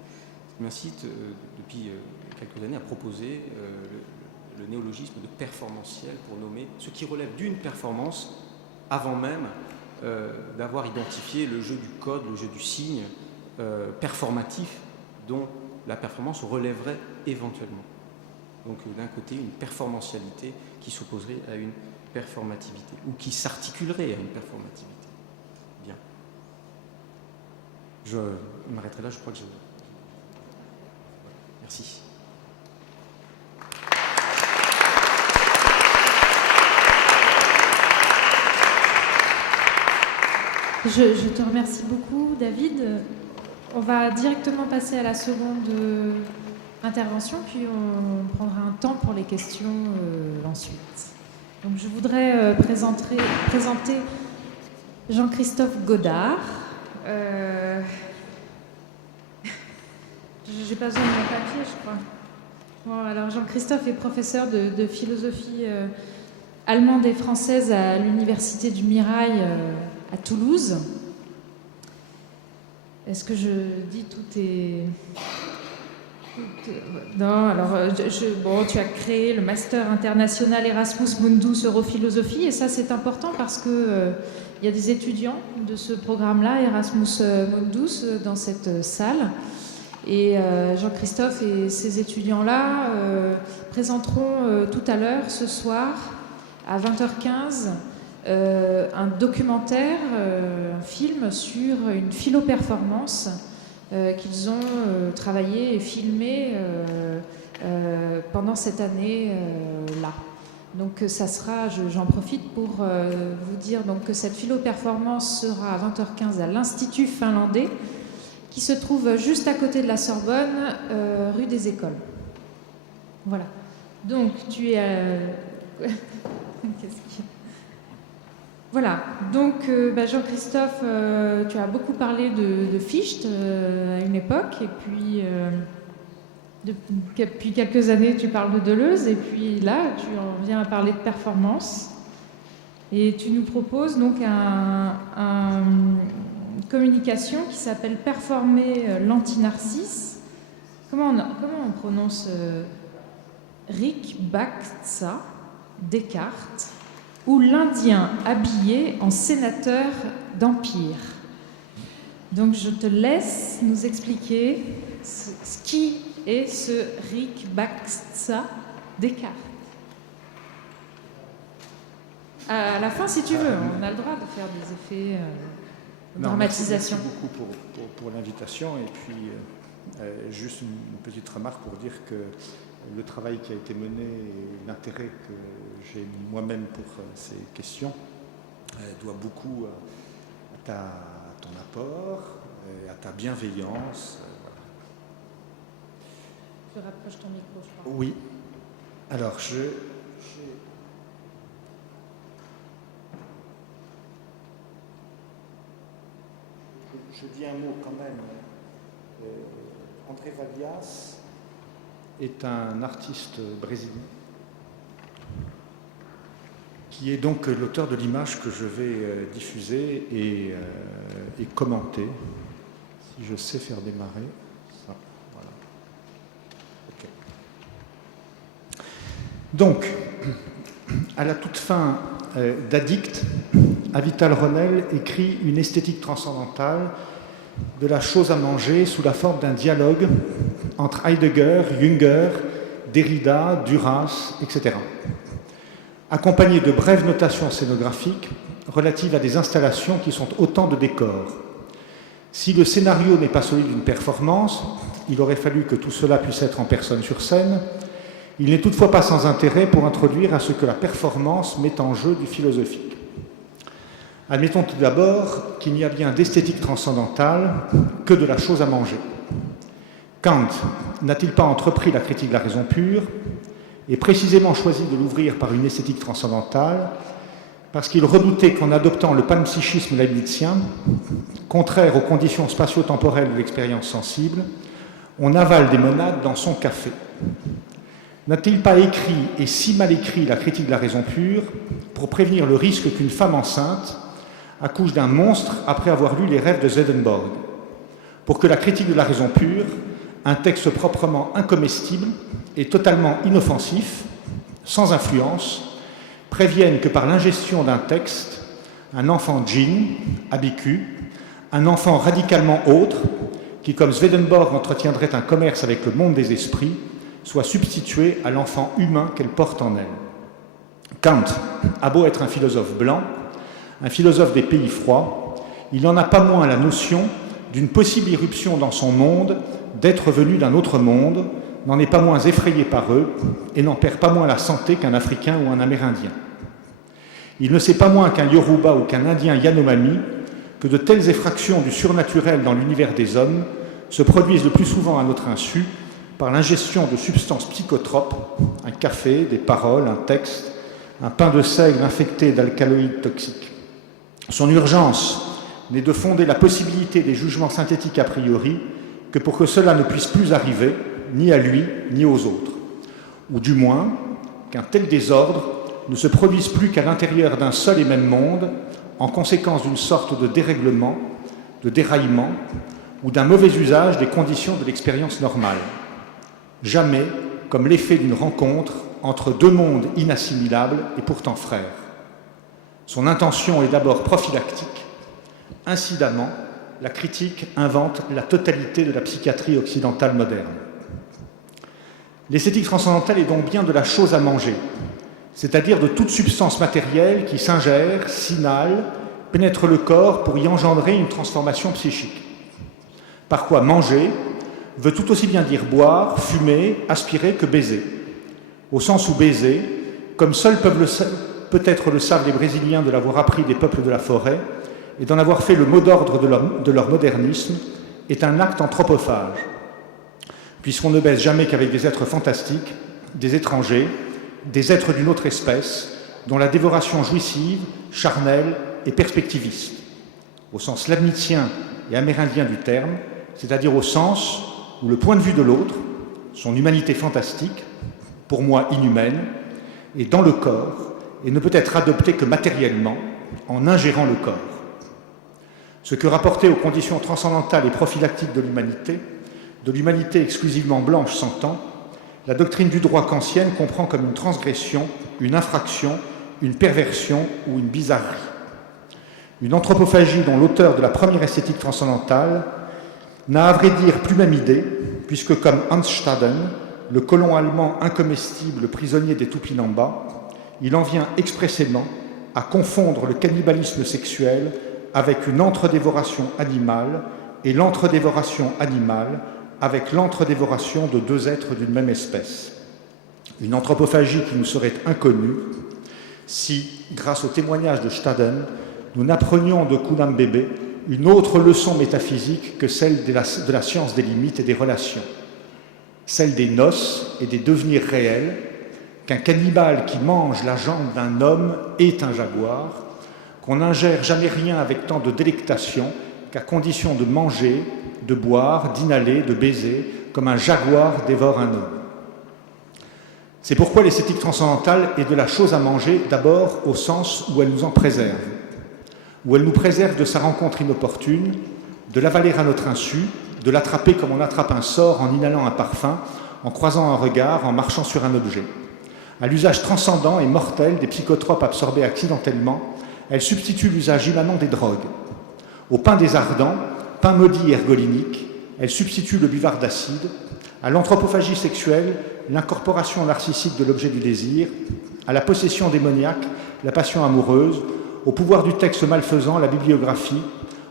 ce qui m'incite depuis quelques années à proposer le néologisme de performantiel pour nommer ce qui relève d'une performance avant même d'avoir identifié le jeu du code, le jeu du signe performatif dont la performance relèverait éventuellement. Donc d'un côté, une performantialité qui s'opposerait à une performativité ou qui s'articulerait à une performativité. Bien. Je m'arrêterai là, je crois que Merci. Je te remercie beaucoup, David. On va directement passer à la seconde intervention, puis on prendra un temps pour les questions ensuite. Donc, je voudrais présenter Jean-Christophe Godard. J'ai pas besoin de mon papier, je crois. Bon, alors Jean-Christophe est professeur de philosophie allemande et française à l'Université du Mirail à Toulouse. Est-ce que je dis tout est... Non, alors, bon, tu as créé le Master international Erasmus Mundus Europhilosophie, et ça c'est important parce que il y a des étudiants de ce programme-là, Erasmus Mundus, dans cette salle. Et Jean-Christophe et ces étudiants-là présenteront tout à l'heure, ce soir, à 20h15, un documentaire, un film sur une philo-performance qu'ils ont travaillé et filmé pendant cette année-là. Donc ça sera, j'en profite pour vous dire donc, que cette philo-performance sera à 20h15 à l'Institut finlandais, qui se trouve juste à côté de la Sorbonne, rue des Écoles. Voilà. Donc, tu es... Voilà. Donc, Jean-Christophe, tu as beaucoup parlé de Fichte à une époque, et puis, depuis quelques années, tu parles de Deleuze, et puis là, tu en viens à parler de performance. Et tu nous proposes donc communication qui s'appelle Performer l'antinarcisse. Comment on prononce Rick Bakhtsa, Descartes, ou l'Indien habillé en sénateur d'Empire. Donc je te laisse nous expliquer ce qui est ce Rick Bakhtsa, Descartes. À la fin, si tu veux, on a le droit de faire des effets de dramatisation. Merci beaucoup pour l'invitation. Et puis, juste une petite remarque pour dire que le travail qui a été mené et l'intérêt que j'ai moi-même pour ces questions doit beaucoup à ton apport, à ta bienveillance. Tu rapproches ton micro, je crois. Oui. Alors, je dis un mot quand même. André Vaglias est un artiste brésilien qui est donc l'auteur de l'image que je vais diffuser et commenter. Si je sais faire démarrer ça, voilà. Ok. Donc, à la toute fin d'Addict, Avital Ronell écrit une esthétique transcendantale de la chose à manger sous la forme d'un dialogue entre Heidegger, Jünger, Derrida, Duras, etc. Accompagné de brèves notations scénographiques relatives à des installations qui sont autant de décors. Si le scénario n'est pas celui d'une performance, il aurait fallu que tout cela puisse être en personne sur scène. Il n'est toutefois pas sans intérêt pour introduire à ce que la performance met en jeu du philosophique. Admettons tout d'abord qu'il n'y a bien d'esthétique transcendantale que de la chose à manger. Kant n'a-t-il pas entrepris la critique de la raison pure et précisément choisi de l'ouvrir par une esthétique transcendantale parce qu'il redoutait qu'en adoptant le panpsychisme leibnizien, contraire aux conditions spatio-temporelles de l'expérience sensible, on avale des monades dans son café. N'a-t-il pas écrit, et si mal écrit, la critique de la raison pure pour prévenir le risque qu'une femme enceinte accouche d'un monstre après avoir lu les rêves de Swedenborg, pour que la critique de la raison pure, un texte proprement incomestible et totalement inoffensif, sans influence, prévienne que par l'ingestion d'un texte, un enfant djinn, habicu, un enfant radicalement autre, qui comme Swedenborg entretiendrait un commerce avec le monde des esprits, soit substitué à l'enfant humain qu'elle porte en elle. Kant a beau être un philosophe blanc, un philosophe des pays froids, il n'en a pas moins la notion d'une possible irruption dans son monde, d'être venu d'un autre monde, n'en est pas moins effrayé par eux et n'en perd pas moins la santé qu'un Africain ou un Amérindien. Il ne sait pas moins qu'un Yoruba ou qu'un Indien Yanomami que de telles effractions du surnaturel dans l'univers des hommes se produisent le plus souvent à notre insu par l'ingestion de substances psychotropes, un café, des paroles, un texte, un pain de seigle infecté d'alcaloïdes toxiques. Son urgence n'est de fonder la possibilité des jugements synthétiques a priori que pour que cela ne puisse plus arriver, ni à lui, ni aux autres. Ou du moins, qu'un tel désordre ne se produise plus qu'à l'intérieur d'un seul et même monde, en conséquence d'une sorte de dérèglement, de déraillement, ou d'un mauvais usage des conditions de l'expérience normale. Jamais comme l'effet d'une rencontre entre deux mondes inassimilables et pourtant frères. Son intention est d'abord prophylactique. Incidemment, la critique invente la totalité de la psychiatrie occidentale moderne. L'esthétique transcendantale est donc bien de la chose à manger, c'est-à-dire de toute substance matérielle qui s'ingère, s'inhale, pénètre le corps pour y engendrer une transformation psychique. Par quoi manger veut tout aussi bien dire boire, fumer, aspirer que baiser. Au sens où baiser, comme seuls peut-être le savent les Brésiliens de l'avoir appris des peuples de la forêt et d'en avoir fait le mot d'ordre de leur modernisme, est un acte anthropophage, puisqu'on ne baise jamais qu'avec des êtres fantastiques, des étrangers, des êtres d'une autre espèce, dont la dévoration jouissive, charnelle et perspectiviste, au sens leibnizien et amérindien du terme, c'est-à-dire au sens où le point de vue de l'autre, son humanité fantastique, pour moi inhumaine, est dans le corps et ne peut être adopté que matériellement, en ingérant le corps. Ce que rapporté aux conditions transcendantales et prophylactiques de l'humanité exclusivement blanche s'entend, la doctrine du droit kantienne comprend comme une transgression, une infraction, une perversion ou une bizarrerie. Une anthropophagie dont l'auteur de la première esthétique transcendantale n'a à vrai dire plus même idée, puisque comme Hans Staden, le colon allemand incomestible prisonnier des Tupinamba, il en vient expressément à confondre le cannibalisme sexuel avec une entredévoration animale et l'entredévoration animale avec l'entredévoration de deux êtres d'une même espèce. Une anthropophagie qui nous serait inconnue si, grâce au témoignage de Staden, nous n'apprenions de Kunam Bebe une autre leçon métaphysique que celle de la science des limites et des relations, celle des noces et des devenirs réels, qu'un cannibale qui mange la jambe d'un homme est un jaguar, qu'on n'ingère jamais rien avec tant de délectation qu'à condition de manger, de boire, d'inhaler, de baiser, comme un jaguar dévore un homme. C'est pourquoi l'esthétique transcendantale est de la chose à manger d'abord au sens où elle nous en préserve, où elle nous préserve de sa rencontre inopportune, de l'avaler à notre insu, de l'attraper comme on attrape un sort en inhalant un parfum, en croisant un regard, en marchant sur un objet. À l'usage transcendant et mortel des psychotropes absorbés accidentellement, elle substitue l'usage immanent des drogues. Au pain des ardents, pain maudit et ergolinique, elle substitue le buvard d'acide. À l'anthropophagie sexuelle, l'incorporation narcissique de l'objet du désir. À la possession démoniaque, la passion amoureuse. Au pouvoir du texte malfaisant, la bibliographie.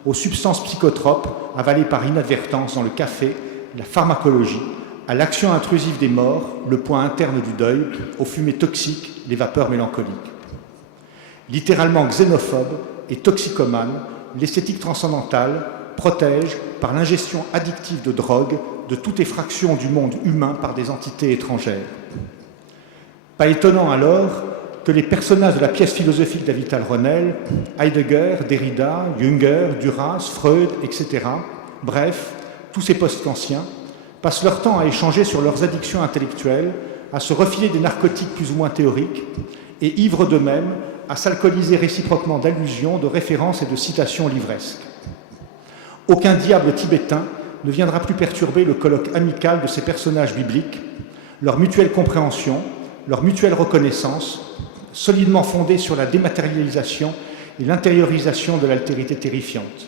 Aux substances psychotropes avalées par inadvertance dans le café, la pharmacologie. À l'action intrusive des morts, le point interne du deuil. Aux fumées toxiques, les vapeurs mélancoliques. Littéralement xénophobe et toxicomane, l'esthétique transcendantale protège, par l'ingestion addictive de drogue, de toute effraction du monde humain par des entités étrangères. Pas étonnant alors que les personnages de la pièce philosophique d'Avital Ronel, Heidegger, Derrida, Jünger, Duras, Freud, etc., bref, tous ces post-kantiens, passent leur temps à échanger sur leurs addictions intellectuelles, à se refiler des narcotiques plus ou moins théoriques, et ivres d'eux-mêmes, à s'alcooliser réciproquement d'allusions, de références et de citations livresques. Aucun diable tibétain ne viendra plus perturber le colloque amical de ces personnages bibliques, leur mutuelle compréhension, leur mutuelle reconnaissance, solidement fondée sur la dématérialisation et l'intériorisation de l'altérité terrifiante,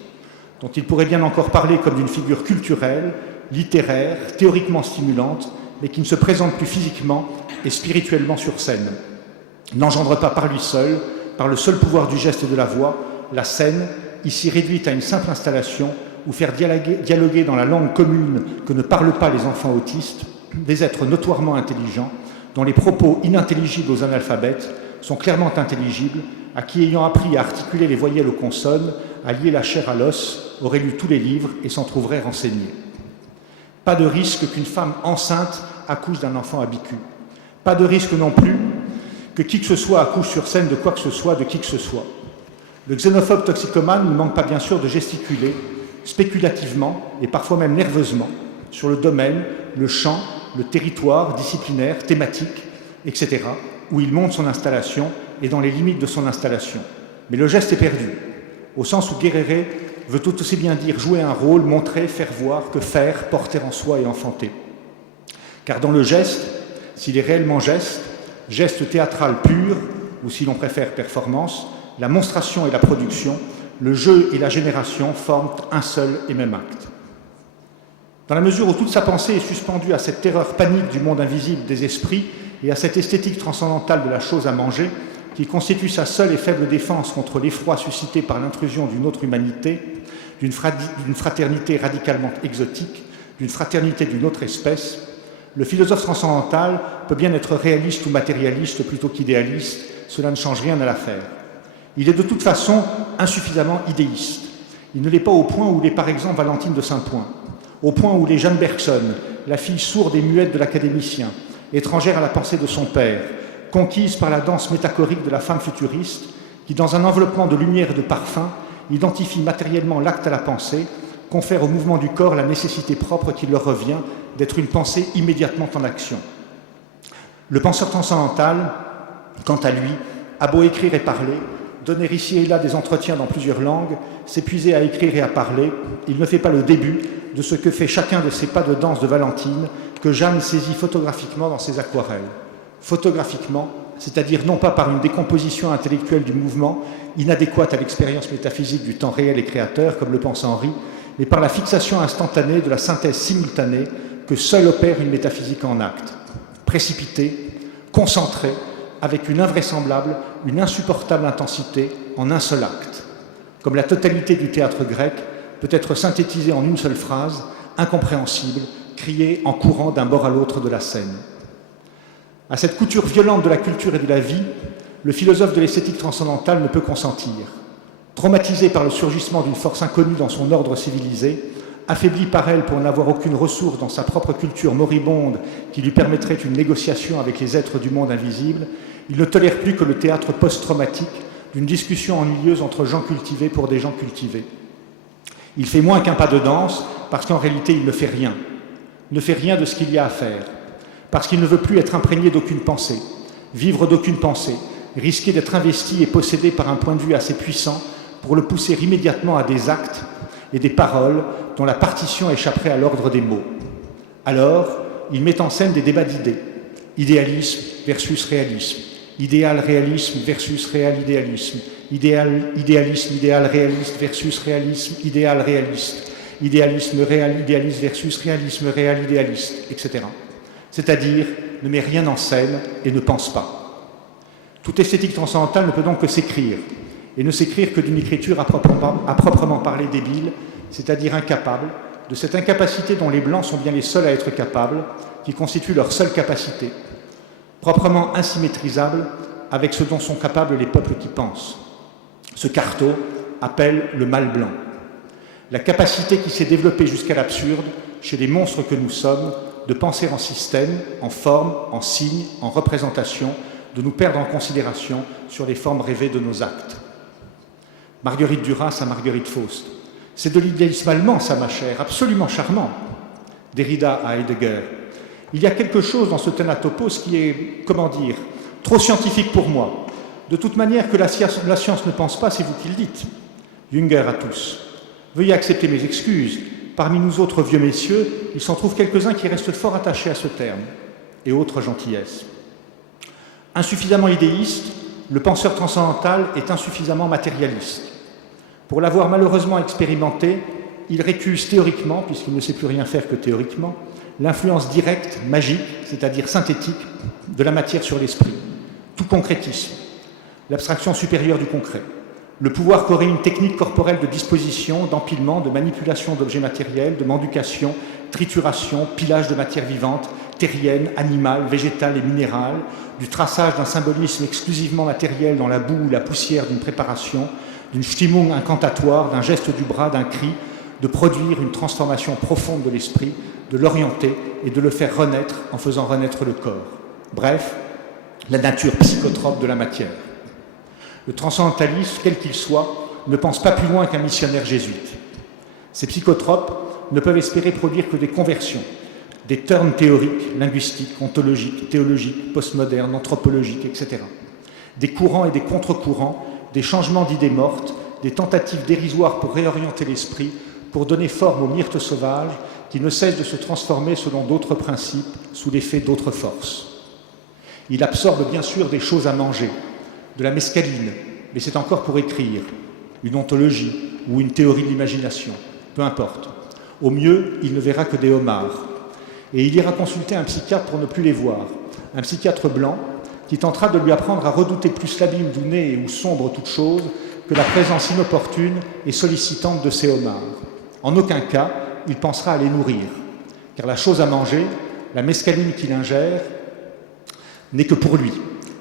dont il pourrait bien encore parler comme d'une figure culturelle, littéraire, théoriquement stimulante, mais qui ne se présente plus physiquement et spirituellement sur scène. N'engendre pas par lui seul, par le seul pouvoir du geste et de la voix, la scène, ici réduite à une simple installation, ou faire dialoguer dans la langue commune que ne parlent pas les enfants autistes, des êtres notoirement intelligents, dont les propos inintelligibles aux analphabètes sont clairement intelligibles, à qui, ayant appris à articuler les voyelles aux consonnes, à lier la chair à l'os, auraient lu tous les livres et s'en trouveraient renseignés. Pas de risque qu'une femme enceinte accouche d'un enfant à bicu. Pas de risque non plus que qui que ce soit accouche sur scène de quoi que ce soit, de qui que ce soit. Le xénophobe toxicomane ne manque pas bien sûr de gesticuler, spéculativement et parfois même nerveusement, sur le domaine, le champ, le territoire disciplinaire, thématique, etc., où il monte son installation et dans les limites de son installation. Mais le geste est perdu, au sens où guerrerer veut tout aussi bien dire jouer un rôle, montrer, faire voir, que faire, porter en soi et enfanter. Car dans le geste, s'il est réellement geste, geste théâtral pur, ou si l'on préfère performance, la monstration et la production, le jeu et la génération forment un seul et même acte. Dans la mesure où toute sa pensée est suspendue à cette terreur panique du monde invisible des esprits et à cette esthétique transcendantale de la chose à manger, qui constitue sa seule et faible défense contre l'effroi suscité par l'intrusion d'une autre humanité, d'une fraternité radicalement exotique, d'une fraternité d'une autre espèce, le philosophe transcendantal peut bien être réaliste ou matérialiste plutôt qu'idéaliste, cela ne change rien à l'affaire. Il est de toute façon insuffisamment idéiste. Il ne l'est pas au point où l'est par exemple Valentine de Saint-Point, au point où l'est Jeanne Bergson, la fille sourde et muette de l'académicien, étrangère à la pensée de son père, conquise par la danse métaphorique de la femme futuriste, qui, dans un enveloppement de lumière et de parfum, identifie matériellement l'acte à la pensée, confère au mouvement du corps la nécessité propre qui leur revient d'être une pensée immédiatement en action. Le penseur transcendantal, quant à lui, a beau écrire et parler, donner ici et là des entretiens dans plusieurs langues, s'épuiser à écrire et à parler, il ne fait pas le début de ce que fait chacun de ces pas de danse de Valentine que Jeanne saisit photographiquement dans ses aquarelles. Photographiquement, c'est-à-dire non pas par une décomposition intellectuelle du mouvement, inadéquate à l'expérience métaphysique du temps réel et créateur, comme le pense Henri, mais par la fixation instantanée de la synthèse simultanée que seule opère une métaphysique en acte, précipitée, concentrée, avec une invraisemblable, une insupportable intensité en un seul acte. Comme la totalité du théâtre grec peut être synthétisée en une seule phrase, incompréhensible, criée en courant d'un bord à l'autre de la scène. À cette couture violente de la culture et de la vie, le philosophe de l'esthétique transcendantale ne peut consentir. Traumatisé par le surgissement d'une force inconnue dans son ordre civilisé, affaibli par elle pour n'avoir aucune ressource dans sa propre culture moribonde qui lui permettrait une négociation avec les êtres du monde invisible, il ne tolère plus que le théâtre post-traumatique d'une discussion ennuyeuse entre gens cultivés pour des gens cultivés. Il fait moins qu'un pas de danse parce qu'en réalité il ne fait rien de ce qu'il y a à faire, parce qu'il ne veut plus être imprégné d'aucune pensée, vivre d'aucune pensée, risquer d'être investi et possédé par un point de vue assez puissant pour le pousser immédiatement à des actes et des paroles dont la partition échapperait à l'ordre des mots. Alors, il met en scène des débats d'idées, idéalisme versus réalisme, idéal-réalisme versus réal-idéalisme, idéalisme idéal-réaliste versus réalisme idéal-réaliste, idéalisme réal-idéaliste versus réalisme réal-idéaliste, etc. C'est-à-dire, ne met rien en scène et ne pense pas. Toute esthétique transcendantale ne peut donc que s'écrire, et ne s'écrire que d'une écriture à proprement parler débile, c'est-à-dire incapable, de cette incapacité dont les Blancs sont bien les seuls à être capables, qui constitue leur seule capacité, proprement insymétrisable avec ce dont sont capables les peuples qui pensent. Ce Carto appelle le mal blanc. la capacité qui s'est développée jusqu'à l'absurde chez les monstres que nous sommes de penser en système, en forme, en signe, en représentation, de nous perdre en considération sur les formes rêvées de nos actes. Marguerite Duras à Marguerite Faust. C'est de l'idéalisme allemand, ça, ma chère, absolument charmant. Derrida à Heidegger. Il y a quelque chose dans ce Thanatopos qui est, comment dire, trop scientifique pour moi. De toute manière, que la science ne pense pas, c'est vous qui le dites. Jünger à tous. Veuillez accepter mes excuses. Parmi nous autres vieux messieurs, il s'en trouve quelques-uns qui restent fort attachés à ce terme, et autres gentillesses. Insuffisamment idéiste, le penseur transcendantal est insuffisamment matérialiste. Pour l'avoir malheureusement expérimenté, il récuse théoriquement, puisqu'il ne sait plus rien faire que théoriquement, l'influence directe, magique, c'est-à-dire synthétique, de la matière sur l'esprit. Tout concrétisme, l'abstraction supérieure du concret, le pouvoir qu'aurait une technique corporelle de disposition, d'empilement, de manipulation d'objets matériels, de mendication, trituration, pilage de matière vivante, terrienne, animale, végétale et minérale, du traçage d'un symbolisme exclusivement matériel dans la boue ou la poussière d'une préparation, d'une Stimmung incantatoire, d'un geste du bras, d'un cri, de produire une transformation profonde de l'esprit, de l'orienter et de le faire renaître en faisant renaître le corps. Bref, la nature psychotrope de la matière. Le transcendantalisme, quel qu'il soit, ne pense pas plus loin qu'un missionnaire jésuite. Ces psychotropes ne peuvent espérer produire que des conversions, des turns théoriques, linguistiques, ontologiques, théologiques, postmodernes, anthropologiques, etc. Des courants et des contre-courants, des changements d'idées mortes, des tentatives dérisoires pour réorienter l'esprit, pour donner forme aux myrtes sauvages qui ne cessent de se transformer selon d'autres principes, sous l'effet d'autres forces. Il absorbe bien sûr des choses à manger, de la mescaline, mais c'est encore pour écrire, une ontologie ou une théorie de l'imagination, peu importe. Au mieux, il ne verra que des homards. Et il ira consulter un psychiatre pour ne plus les voir, un psychiatre blanc qui tentera de lui apprendre à redouter plus l'abîme du nez et où sombre toute chose que la présence inopportune et sollicitante de ces homards. En aucun cas, il pensera à les nourrir, car la chose à manger, la mescaline qu'il ingère, n'est que pour lui,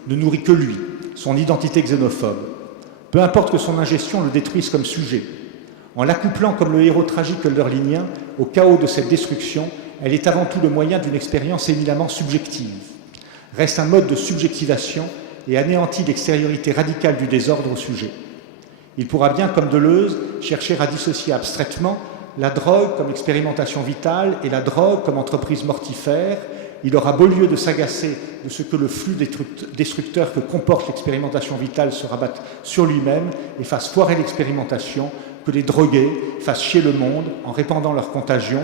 ne nourrit que lui, son identité xénophobe. Peu importe que son ingestion le détruise comme sujet. En l'accouplant comme le héros tragique hölderlinien au chaos de cette destruction, elle est avant tout le moyen d'une expérience éminemment subjective. Reste un mode de subjectivation et anéantit l'extériorité radicale du désordre au sujet. Il pourra bien, comme Deleuze, chercher à dissocier abstraitement la drogue comme expérimentation vitale et la drogue comme entreprise mortifère. Il aura beau lieu de s'agacer de ce que le flux destructeur que comporte l'expérimentation vitale se rabatte sur lui-même et fasse foirer l'expérimentation, que les drogués fassent chier le monde en répandant leur contagion,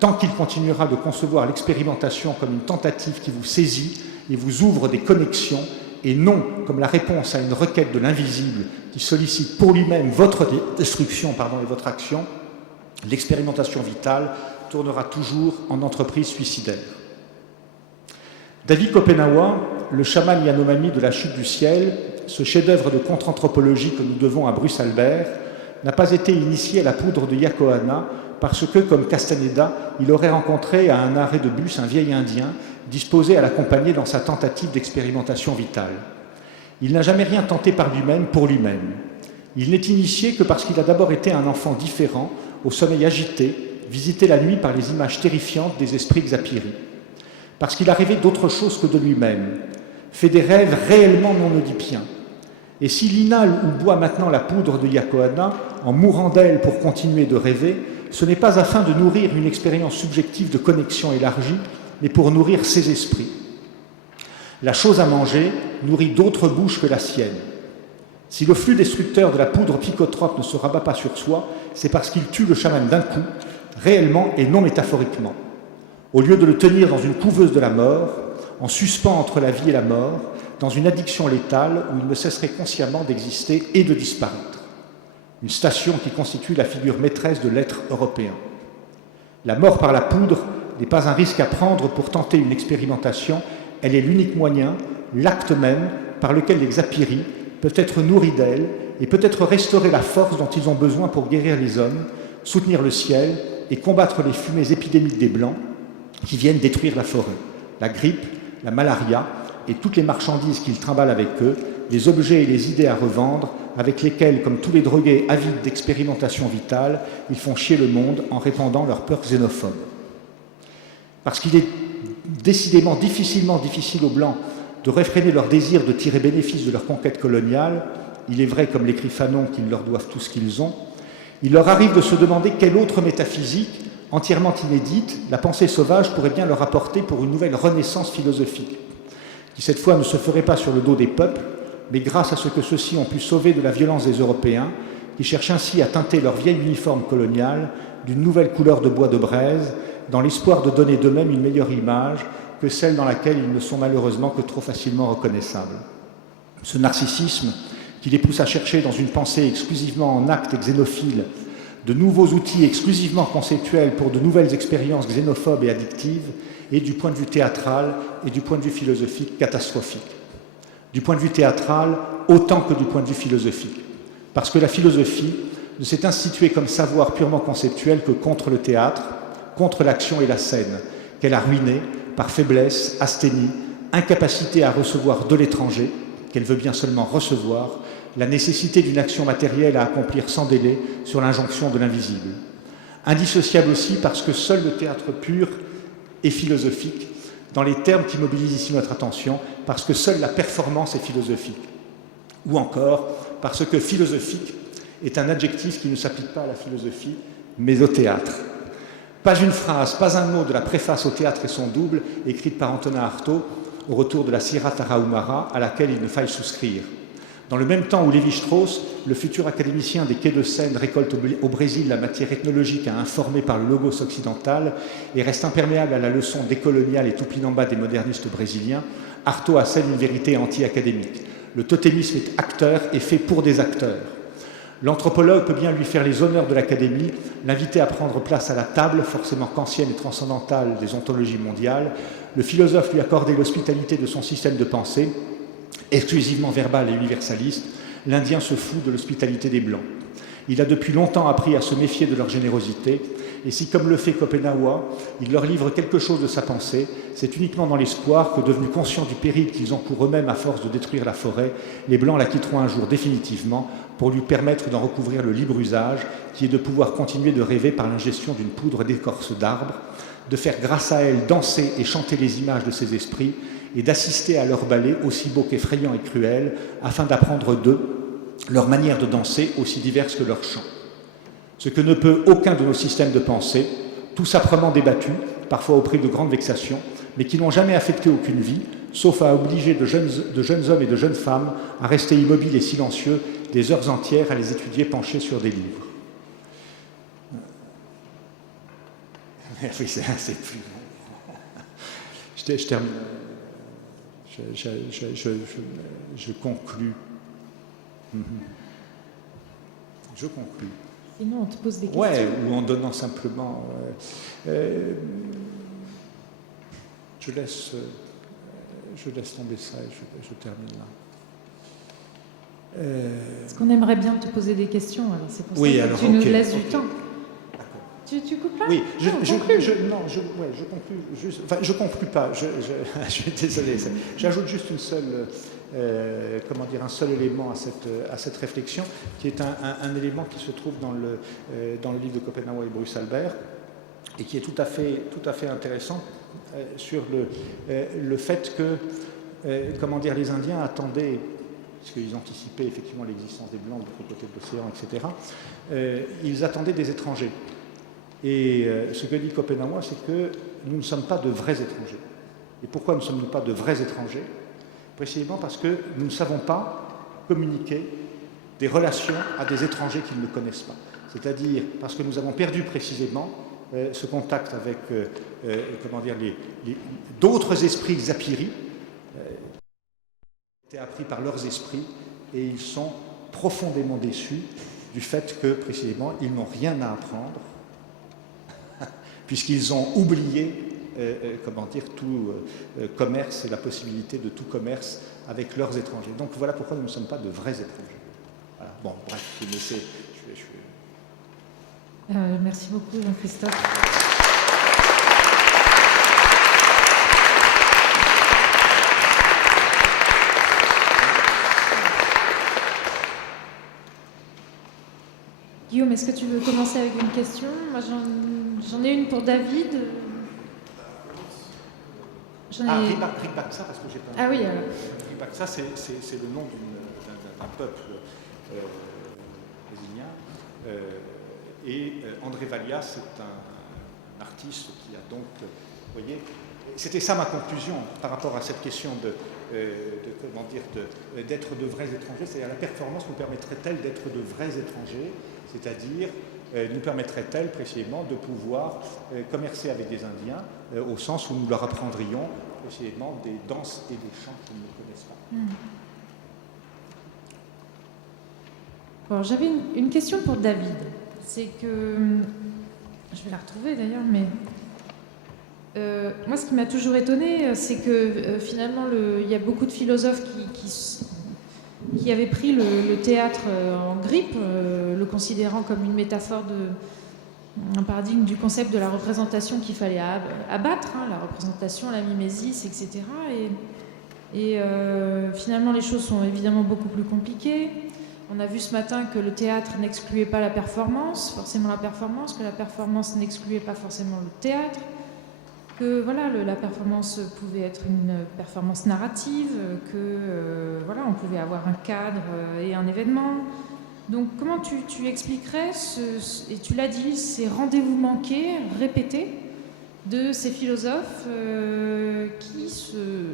tant qu'il continuera de concevoir l'expérimentation comme une tentative qui vous saisit et vous ouvre des connexions, et non comme la réponse à une requête de l'invisible qui sollicite pour lui-même votre destruction et votre action, l'expérimentation vitale tournera toujours en entreprise suicidaire. David Kopenawa, le chaman Yanomami de la chute du ciel, ce chef-d'œuvre de contre-anthropologie que nous devons à Bruce Albert, n'a pas été initié à la poudre de Yakoana parce que, comme Castaneda, il aurait rencontré à un arrêt de bus un vieil Indien disposé à l'accompagner dans sa tentative d'expérimentation vitale. Il n'a jamais rien tenté par lui-même pour lui-même. Il n'est initié que parce qu'il a d'abord été un enfant différent, au sommeil agité, visité la nuit par les images terrifiantes des esprits Xapiri. Parce qu'il a rêvé d'autre chose que de lui-même, fait des rêves réellement non oedipiens. Et s'il inhale ou boit maintenant la poudre de Yakoana, en mourant d'elle pour continuer de rêver, ce n'est pas afin de nourrir une expérience subjective de connexion élargie, mais pour nourrir ses esprits. La chose à manger nourrit d'autres bouches que la sienne. Si le flux destructeur de la poudre psychotrope ne se rabat pas sur soi, c'est parce qu'il tue le chaman d'un coup, réellement et non métaphoriquement. Au lieu de le tenir dans une couveuse de la mort, en suspens entre la vie et la mort, dans une addiction létale où il ne cesserait consciemment d'exister et de disparaître. Une station qui constitue la figure maîtresse de l'être européen. La mort par la poudre n'est pas un risque à prendre pour tenter une expérimentation, elle est l'unique moyen, l'acte même, par lequel les Xapiri peuvent être nourris d'elle et peut-être restaurer la force dont ils ont besoin pour guérir les hommes, soutenir le ciel et combattre les fumées épidémiques des Blancs qui viennent détruire la forêt, la grippe, la malaria et toutes les marchandises qu'ils trimballent avec eux, les objets et les idées à revendre, avec lesquels, comme tous les drogués avides d'expérimentation vitale, ils font chier le monde en répandant leurs peurs xénophobes. Parce qu'il est décidément difficile aux Blancs de réfréner leur désir de tirer bénéfice de leur conquête coloniale, il est vrai, comme l'écrit Fanon, qu'ils leur doivent tout ce qu'ils ont, il leur arrive de se demander quelle autre métaphysique, entièrement inédite, la pensée sauvage pourrait bien leur apporter pour une nouvelle renaissance philosophique, qui cette fois ne se ferait pas sur le dos des peuples, mais grâce à ce que ceux-ci ont pu sauver de la violence des Européens, qui cherchent ainsi à teinter leur vieil uniforme colonial d'une nouvelle couleur de bois de braise, dans l'espoir de donner d'eux-mêmes une meilleure image que celle dans laquelle ils ne sont malheureusement que trop facilement reconnaissables. Ce narcissisme qui les pousse à chercher dans une pensée exclusivement en actes xénophiles de nouveaux outils exclusivement conceptuels pour de nouvelles expériences xénophobes et addictives, est du point de vue théâtral et du point de vue philosophique catastrophique. Du point de vue théâtral autant que du point de vue philosophique. Parce que la philosophie ne s'est instituée comme savoir purement conceptuel que contre le théâtre, contre l'action et la scène, qu'elle a ruiné par faiblesse, asthénie, incapacité à recevoir de l'étranger, qu'elle veut bien seulement recevoir, la nécessité d'une action matérielle à accomplir sans délai sur l'injonction de l'invisible. Indissociable aussi parce que seul le théâtre pur est philosophique, dans les termes qui mobilisent ici notre attention, parce que seule la performance est philosophique. Ou encore parce que philosophique est un adjectif qui ne s'applique pas à la philosophie, mais au théâtre. Pas une phrase, pas un mot de la préface au théâtre et son double, écrite par Antonin Artaud, au retour de la Sierra Tarahumara, à laquelle il ne faille souscrire. Dans le même temps où Lévi-Strauss, le futur académicien des quais de Seine, récolte au Brésil la matière ethnologique à informer par le logos occidental et reste imperméable à la leçon décoloniale et tupinamba des modernistes brésiliens, Artaud assène une vérité anti-académique. Le totémisme est acteur et fait pour des acteurs. L'anthropologue peut bien lui faire les honneurs de l'académie, l'inviter à prendre place à la table, forcément kantienne et transcendantale des ontologies mondiales, le philosophe lui accorder l'hospitalité de son système de pensée, exclusivement verbal et universaliste, l'Indien se fout de l'hospitalité des Blancs. Il a depuis longtemps appris à se méfier de leur générosité, et si, comme le fait Kopenawa, il leur livre quelque chose de sa pensée, c'est uniquement dans l'espoir que, devenus conscients du péril qu'ils encourent eux-mêmes à force de détruire la forêt, les Blancs la quitteront un jour définitivement pour lui permettre d'en recouvrir le libre usage, qui est de pouvoir continuer de rêver par l'ingestion d'une poudre d'écorce d'arbre, de faire grâce à elle danser et chanter les images de ses esprits, et d'assister à leur ballet aussi beau qu'effrayant et cruel, afin d'apprendre d'eux leur manière de danser aussi diverse que leur chant. Ce que ne peut aucun de nos systèmes de pensée, tous âprement débattus, parfois au prix de grandes vexations, mais qui n'ont jamais affecté aucune vie, sauf à obliger de jeunes hommes et de jeunes femmes à rester immobiles et silencieux des heures entières à les étudier penchés sur des livres. Oui, c'est plus long. Je termine. Je conclus. Je conclus. Sinon, on te pose des questions. Ouais, ou en donnant simplement. Je laisse tomber ça et je termine là. Parce qu'on aimerait bien te poser des questions, alors c'est pour ça que tu nous laisses du temps. Tu coupes là? Oui, je conclus juste. Enfin, je conclus pas. Je suis désolé. J'ajoute juste une seule, un seul élément à cette réflexion, qui est un élément qui se trouve dans le livre de Kopenawa et Bruce Albert, et qui est tout à fait intéressant sur le fait que, les Indiens attendaient, parce qu'ils anticipaient effectivement l'existence des Blancs de l'autre côté de l'océan, etc. Ils attendaient des étrangers. Et ce que dit Kopenawa, c'est que nous ne sommes pas de vrais étrangers. Et pourquoi ne sommes-nous pas de vrais étrangers? Précisément parce que nous ne savons pas communiquer des relations à des étrangers qu'ils ne connaissent pas. C'est-à-dire parce que nous avons perdu précisément ce contact avec d'autres esprits Xapiri, qui ont été appris par leurs esprits, et ils sont profondément déçus du fait que précisément ils n'ont rien à apprendre, puisqu'ils ont oublié tout commerce et la possibilité de tout commerce avec leurs étrangers. Donc voilà pourquoi nous ne sommes pas de vrais étrangers. Voilà. Bon, bref, merci beaucoup, Jean-Christophe. Guillaume, est-ce que tu veux commencer avec une question? Moi, j'en ai une pour David. Rikbatsa, parce que j'ai pas... Ah oui, alors. Rikbatsa, c'est le nom d'un peuple brésilien. Et André Valia, c'est un artiste qui a donc... Vous voyez, c'était ça ma conclusion par rapport à cette question d'être de vrais étrangers. C'est-à-dire la performance nous permettrait-elle d'être de vrais étrangers, c'est-à-dire nous permettrait-elle précisément de pouvoir commercer avec des Indiens au sens où nous leur apprendrions précisément des danses et des chants qu'ils ne connaissent pas. Bon, j'avais une question pour David. C'est que... Je vais la retrouver d'ailleurs, mais... moi, ce qui m'a toujours étonnée, c'est que finalement, il y a beaucoup de philosophes qui avaient pris le théâtre en grippe, le considérant comme une métaphore un paradigme du concept de la représentation qu'il fallait abattre, hein, la représentation, la mimésis, etc. Et finalement, les choses sont évidemment beaucoup plus compliquées. On a vu ce matin que le théâtre n'excluait pas forcément la performance, que la performance n'excluait pas forcément le théâtre, que voilà, la performance pouvait être une performance narrative, que voilà, on pouvait avoir un cadre et un événement. Donc comment tu expliquerais, et tu l'as dit, ces rendez-vous manqués, répétés, de ces philosophes qui se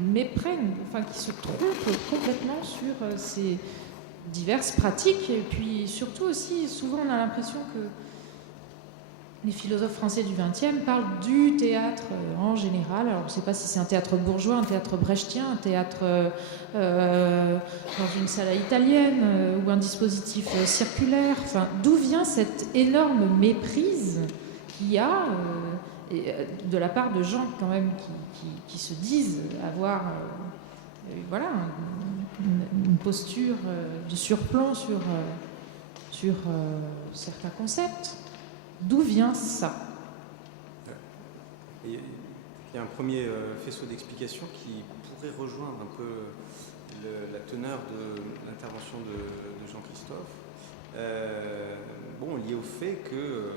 méprennent, enfin qui se trompent complètement sur ces diverses pratiques, et puis surtout aussi, souvent on a l'impression que les philosophes français du XXe parlent du théâtre en général. Alors, je ne sais pas si c'est un théâtre bourgeois, un théâtre brechtien, un théâtre dans une salle italienne ou un dispositif circulaire. Enfin, d'où vient cette énorme méprise qu'il y a de la part de gens quand même qui se disent avoir voilà, une posture de surplomb sur certains concepts. D'où vient ça? Il y a un premier faisceau d'explication qui pourrait rejoindre un peu la teneur de l'intervention de Jean-Christophe, lié au fait que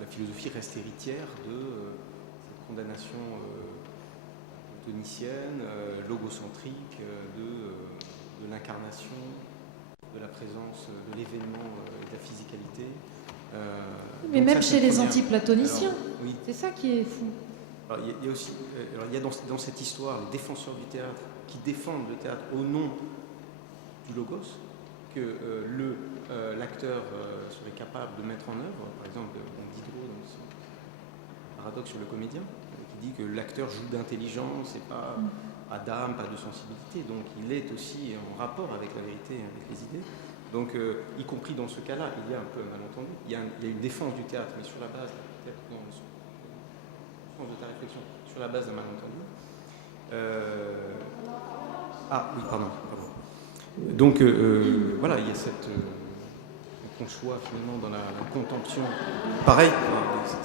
la philosophie reste héritière de cette condamnation tonicienne, logocentrique, de l'incarnation, de la présence de l'événement et de la physicalité. Mais même chez les anti-platoniciens, oui. C'est ça qui est fou. Alors, il y a aussi, il y a dans cette histoire les défenseurs du théâtre qui défendent le théâtre au nom du logos, que l'acteur serait capable de mettre en œuvre. Par exemple, Diderot dans son paradoxe sur le comédien, qui dit que l'acteur joue d'intelligence et pas d'âme, pas de sensibilité. Donc il est aussi en rapport avec la vérité, avec les idées. Donc, y compris dans ce cas-là, il y a un peu un malentendu. Il y a une défense du théâtre, mais sur la base, peut-être dans le sens de ta réflexion, sur la base d'un malentendu. Oui, pardon. Donc, voilà, il y a cette... qu'on soit finalement dans la contemplation. Pareil,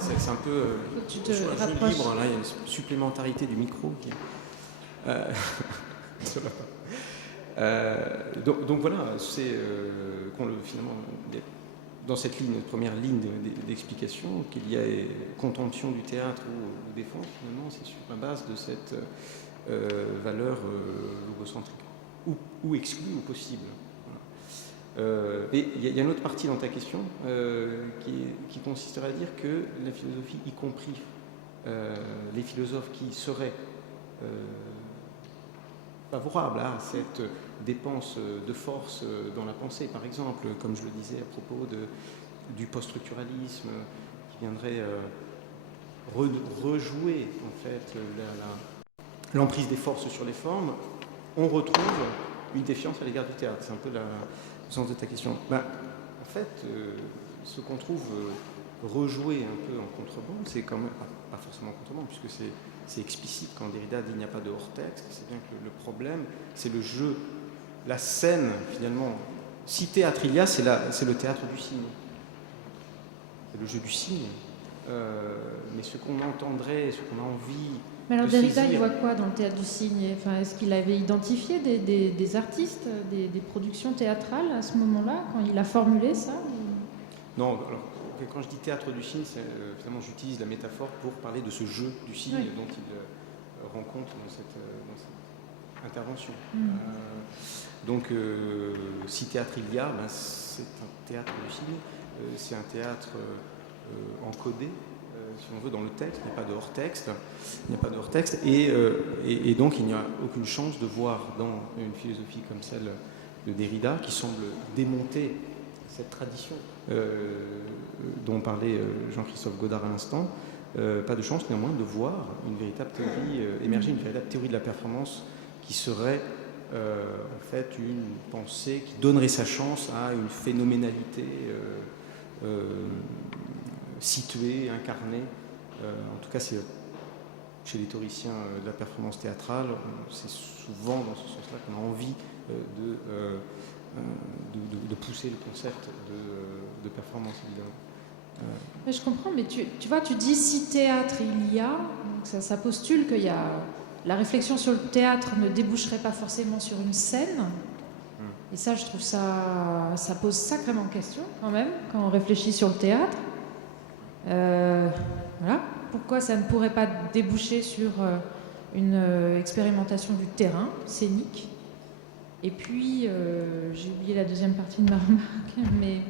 c'est un peu... Tu te jeu rapproches. libre, là, il y a une supplémentarité du micro qui... ça va pas. Donc voilà, c'est finalement dans cette première ligne d'explication qu'il y a contemplation du théâtre ou défense, finalement, c'est sur la base de cette valeur logocentrique, ou exclue ou possible. Voilà. Et il y a une autre partie dans ta question qui consisterait à dire que la philosophie, y compris les philosophes qui seraient favorables à cette dépense de force dans la pensée, par exemple, comme je le disais à propos du post-structuralisme, qui viendrait rejouer en fait l'emprise des forces sur les formes, on retrouve une défiance à l'égard du théâtre. C'est un peu le sens de ta question. En fait, ce qu'on trouve rejoué un peu en contrebande, c'est quand même, pas forcément en contrebande, puisque c'est explicite quand Derrida dit il n'y a pas de hors-texte, c'est bien que le problème, c'est le jeu, la scène finalement. Si théâtre il y a, c'est le théâtre du signe. C'est le jeu du signe. Mais ce qu'on entendrait, ce qu'on a envie. Mais alors de Derrida, saisir, il voit quoi dans le théâtre du signe? Enfin, est-ce qu'il avait identifié des artistes, des productions théâtrales à ce moment-là, quand il a formulé ça? Non, alors, quand je dis théâtre du cygne, finalement j'utilise la métaphore pour parler de ce jeu du cygne dont il rend compte dans cette intervention. Donc, si théâtre il y a, ben, c'est un théâtre du cygne, c'est un théâtre encodé, si on veut, dans le texte, il n'y a pas de hors-texte, et donc il n'y a aucune chance de voir dans une philosophie comme celle de Derrida, qui semble démonter cette tradition dont parlait Jean-Christophe Godard à l'instant, pas de chance néanmoins de voir une véritable théorie émerger, une véritable théorie de la performance qui serait en fait une pensée qui donnerait sa chance à une phénoménalité située, incarnée. En tout cas, c'est chez les théoriciens de la performance théâtrale, c'est souvent dans ce sens-là qu'on a envie de pousser le concept de performance, évidemment. Mais je comprends, mais tu vois, tu dis si théâtre il y a, donc ça postule qu'il y a la réflexion sur le théâtre ne déboucherait pas forcément sur une scène. Et ça, je trouve ça pose sacrément question quand même quand on réfléchit sur le théâtre. Voilà. Pourquoi ça ne pourrait pas déboucher sur une expérimentation du terrain scénique? Et puis, j'ai oublié la deuxième partie de ma remarque, mais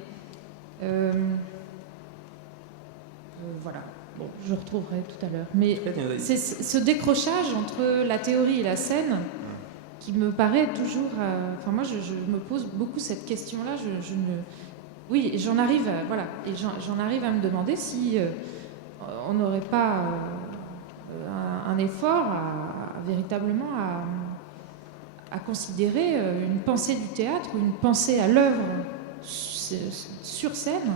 voilà. Bon, je retrouverai tout à l'heure. Mais c'est ce décrochage entre la théorie et la scène qui me paraît toujours... Enfin, moi, je me pose beaucoup cette question-là. Oui, j'en arrive à me demander si on n'aurait pas un effort véritablement à considérer une pensée du théâtre ou une pensée à l'œuvre sur scène,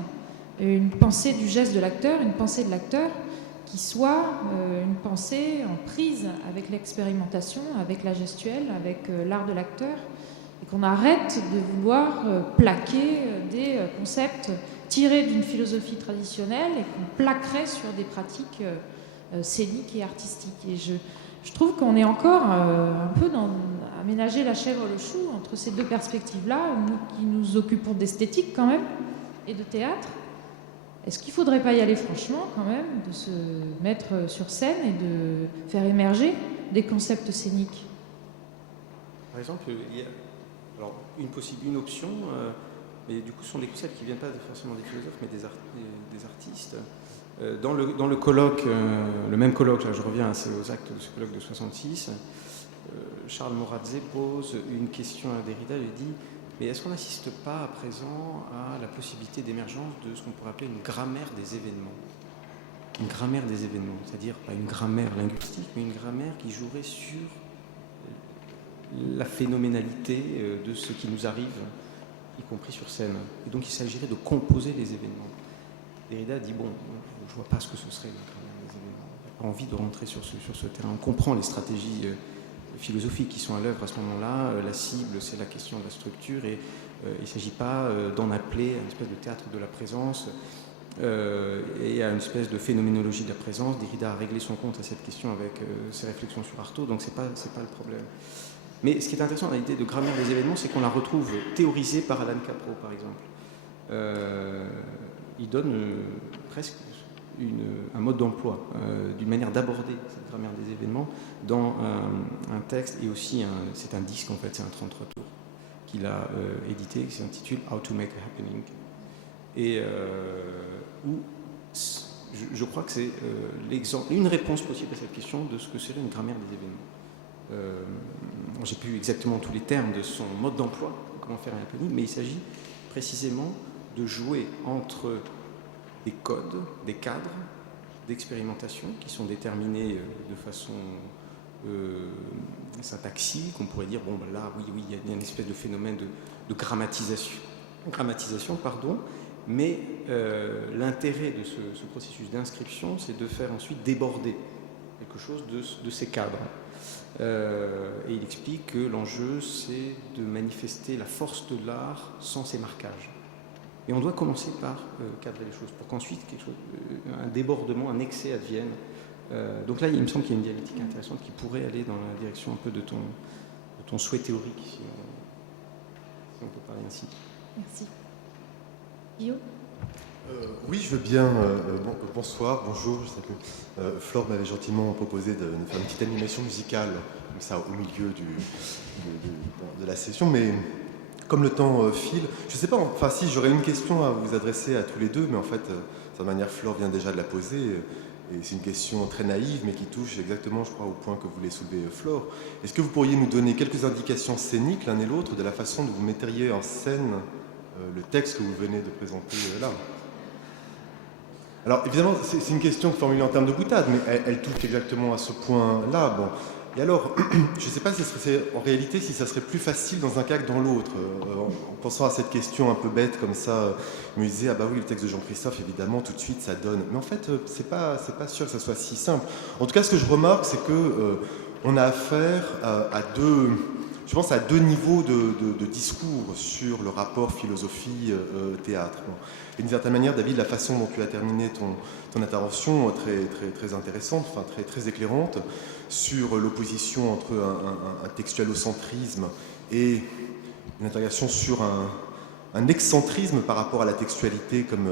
une pensée du geste de l'acteur, une pensée de l'acteur qui soit une pensée en prise avec l'expérimentation, avec la gestuelle, avec l'art de l'acteur, et qu'on arrête de vouloir plaquer des concepts tirés d'une philosophie traditionnelle et qu'on plaquerait sur des pratiques scéniques et artistiques. Et je trouve qu'on est encore un peu à ménager la chèvre et le chou entre ces deux perspectives-là, nous qui nous occupons d'esthétique quand même, et de théâtre. Est-ce qu'il ne faudrait pas y aller franchement quand même, de se mettre sur scène et de faire émerger des concepts scéniques? Par exemple, il y a alors, une option, mais du coup ce sont des concepts qui ne viennent pas forcément des philosophes, mais des artistes. Dans le colloque, le même colloque, là je reviens aux actes de ce colloque de 66, Charles Moradze pose une question à Derrida, il dit: mais est-ce qu'on n'assiste pas à présent à la possibilité d'émergence de ce qu'on pourrait appeler une grammaire des événements? Une grammaire des événements, c'est-à-dire pas une grammaire linguistique, mais une grammaire qui jouerait sur la phénoménalité de ce qui nous arrive, y compris sur scène. Et donc il s'agirait de composer les événements. Derrida dit, bon, je ne vois pas ce que ce serait la grammaire des événements. Il n'a pas envie de rentrer sur ce terrain. On comprend les stratégies philosophiques qui sont à l'œuvre à ce moment-là. La cible, c'est la question de la structure, et il ne s'agit pas d'en appeler à une espèce de théâtre de la présence et à une espèce de phénoménologie de la présence. Derrida a réglé son compte à cette question avec ses réflexions sur Artaud, donc c'est pas le problème. Mais ce qui est intéressant dans l'idée de grammaire des événements, c'est qu'on la retrouve théorisée par Alan Capro, par exemple. Il donne presque un mode d'emploi, d'une manière d'aborder cette grammaire des événements dans un texte, et aussi c'est un disque en fait, c'est un 33 tours qu'il a édité, qui s'intitule How to Make a Happening, et où je crois que c'est une réponse possible à cette question de ce que serait une grammaire des événements. J'ai plus exactement tous les termes de son mode d'emploi, comment faire un happening, mais il s'agit précisément de jouer entre des codes, des cadres d'expérimentation qui sont déterminés de façon syntaxique. On pourrait dire, bon, ben là, oui, il y a une espèce de phénomène de grammatisation, mais l'intérêt de ce processus d'inscription, c'est de faire ensuite déborder quelque chose de ces cadres. Et il explique que l'enjeu, c'est de manifester la force de l'art sans ses marquages. Et on doit commencer par cadrer les choses, pour qu'ensuite un débordement, un excès advienne. Donc là, il me semble qu'il y a une dialectique intéressante qui pourrait aller dans la direction un peu de ton souhait théorique, si on peut parler ainsi. Merci. Guillaume ? Oui, je veux bien. Bonsoir, bonjour. Je sais que Flore m'avait gentiment proposé de faire une petite animation musicale, comme ça, au milieu de la session. Mais comme le temps file, je ne sais pas, enfin si, j'aurais une question à vous adresser à tous les deux, mais en fait, de cette manière, Flore vient déjà de la poser. Et c'est une question très naïve, mais qui touche exactement, je crois, au point que voulait soulever Flore. Est-ce que vous pourriez nous donner quelques indications scéniques, l'un et l'autre, de la façon dont vous metteriez en scène le texte que vous venez de présenter là? Alors évidemment, c'est une question formulée en termes de boutade, mais elle touche exactement à ce point-là. Bon. Et alors, je ne sais pas si en réalité si ça serait plus facile dans un cas que dans l'autre. En pensant à cette question un peu bête comme ça, je me disais, ah bah oui, le texte de Jean-Christophe, évidemment, tout de suite, ça donne. Mais en fait, c'est pas sûr que ça soit si simple. En tout cas, ce que je remarque, c'est que on a affaire à deux... Je pense à deux niveaux de discours sur le rapport philosophie-théâtre. Et d'une certaine manière, David, la façon dont tu as terminé ton intervention, très intéressante, enfin très éclairante, sur l'opposition entre un textualocentrisme et une interrogation sur un excentrisme par rapport à la textualité comme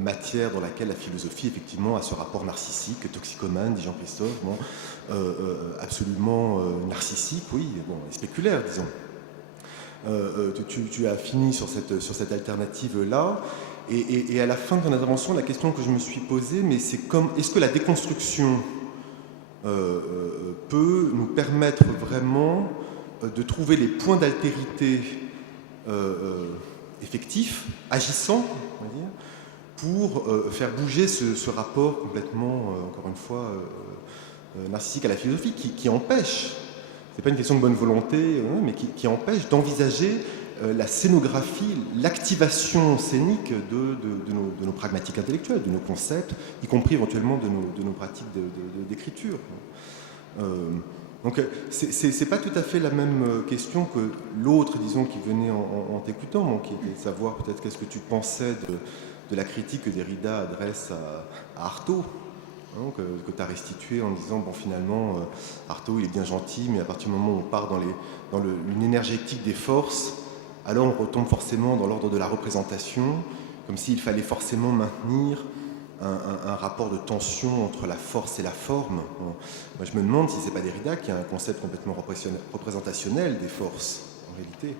matière dans laquelle la philosophie, effectivement, a ce rapport narcissique, toxicomane, dit Jean-Christophe, bon, absolument narcissique, oui, bon, et spéculaire, disons. Tu as fini sur cette alternative-là, et à la fin de ton intervention, la question que je me suis posée, mais c'est est-ce que la déconstruction peut nous permettre vraiment de trouver les points d'altérité effectifs, agissants, on va dire, pour faire bouger ce rapport complètement, encore une fois, narcissique à la philosophie, qui empêche, c'est pas une question de bonne volonté, mais qui empêche d'envisager la scénographie, l'activation scénique de nos pragmatiques intellectuelles, de nos concepts, y compris éventuellement de nos pratiques d'écriture. Donc c'est pas tout à fait la même question que l'autre, disons, qui venait en t'écoutant, qui était de savoir peut-être qu'est-ce que tu pensais de la critique que Derrida adresse à Artaud, hein, que tu as restitué en disant, bon finalement, Artaud il est bien gentil, mais à partir du moment où on part dans une énergétique des forces, alors on retombe forcément dans l'ordre de la représentation, comme s'il fallait forcément maintenir un rapport de tension entre la force et la forme. Bon, moi, je me demande si c'est pas Derrida qui a un concept complètement représentationnel des forces, en réalité,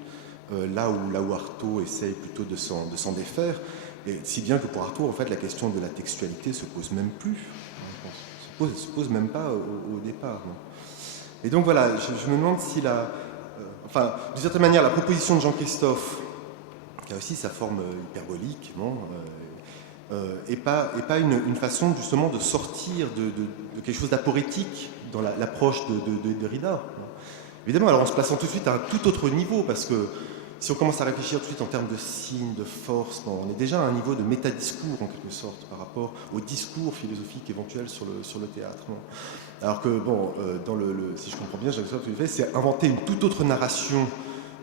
là où Artaud essaye plutôt de s'en défaire, et si bien que pour Artaud, en fait, la question de la textualité se pose même plus, se pose même pas au départ. Non. Et donc voilà, je me demande si enfin, d'une certaine manière, la proposition de Jean-Christophe, qui a aussi sa forme hyperbolique, bon, et pas une façon justement de sortir de quelque chose d'aporétique dans l'approche de Derrida. Évidemment, alors en se plaçant tout de suite à un tout autre niveau, parce que si on commence à réfléchir tout de suite en termes de signes, de force, on est déjà à un niveau de métadiscours en quelque sorte par rapport au discours philosophique éventuel sur le théâtre. Non. Alors que, bon, si je comprends bien, ce que tu fais, c'est inventer une toute autre narration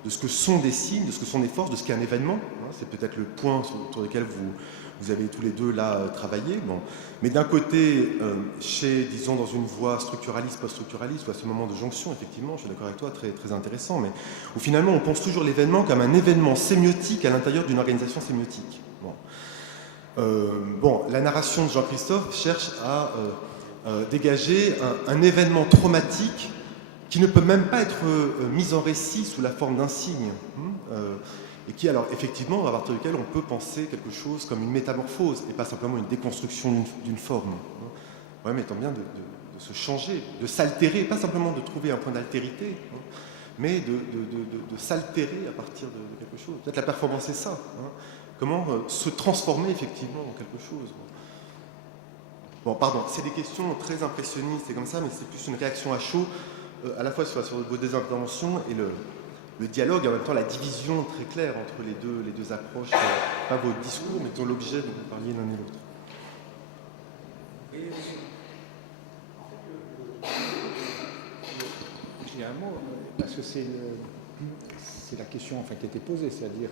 de ce que sont des signes, de ce que sont des forces, de ce qu'est un événement. C'est peut-être le point sur lequel vous avez tous les deux là travaillé. Bon. Mais d'un côté, disons, dans une voie structuraliste, post-structuraliste, ou à ce moment de jonction, effectivement, je suis d'accord avec toi, très, très intéressant, mais où finalement on pense toujours l'événement comme un événement sémiotique à l'intérieur d'une organisation sémiotique. Bon, la narration de Jean-Christophe cherche à dégager un événement traumatique qui ne peut même pas être mis en récit sous la forme d'un signe. Et qui, alors, effectivement, à partir duquel on peut penser quelque chose comme une métamorphose, et pas simplement une déconstruction d'une forme. Ouais, mais tant bien de se changer, de s'altérer, pas simplement de trouver un point d'altérité, mais de s'altérer à partir de quelque chose. Peut-être la performance, c'est ça. Comment se transformer, effectivement, en quelque chose. Bon, pardon, c'est des questions très impressionnistes et comme ça, mais c'est plus une réaction à chaud, à la fois sur vos deux interventions et le dialogue, et en même temps la division très claire entre les deux approches, pas votre discours, mais dans l'objet dont vous parliez l'un et l'autre. J'ai un mot, parce que c'est la question enfin, qui a été posée, c'est-à-dire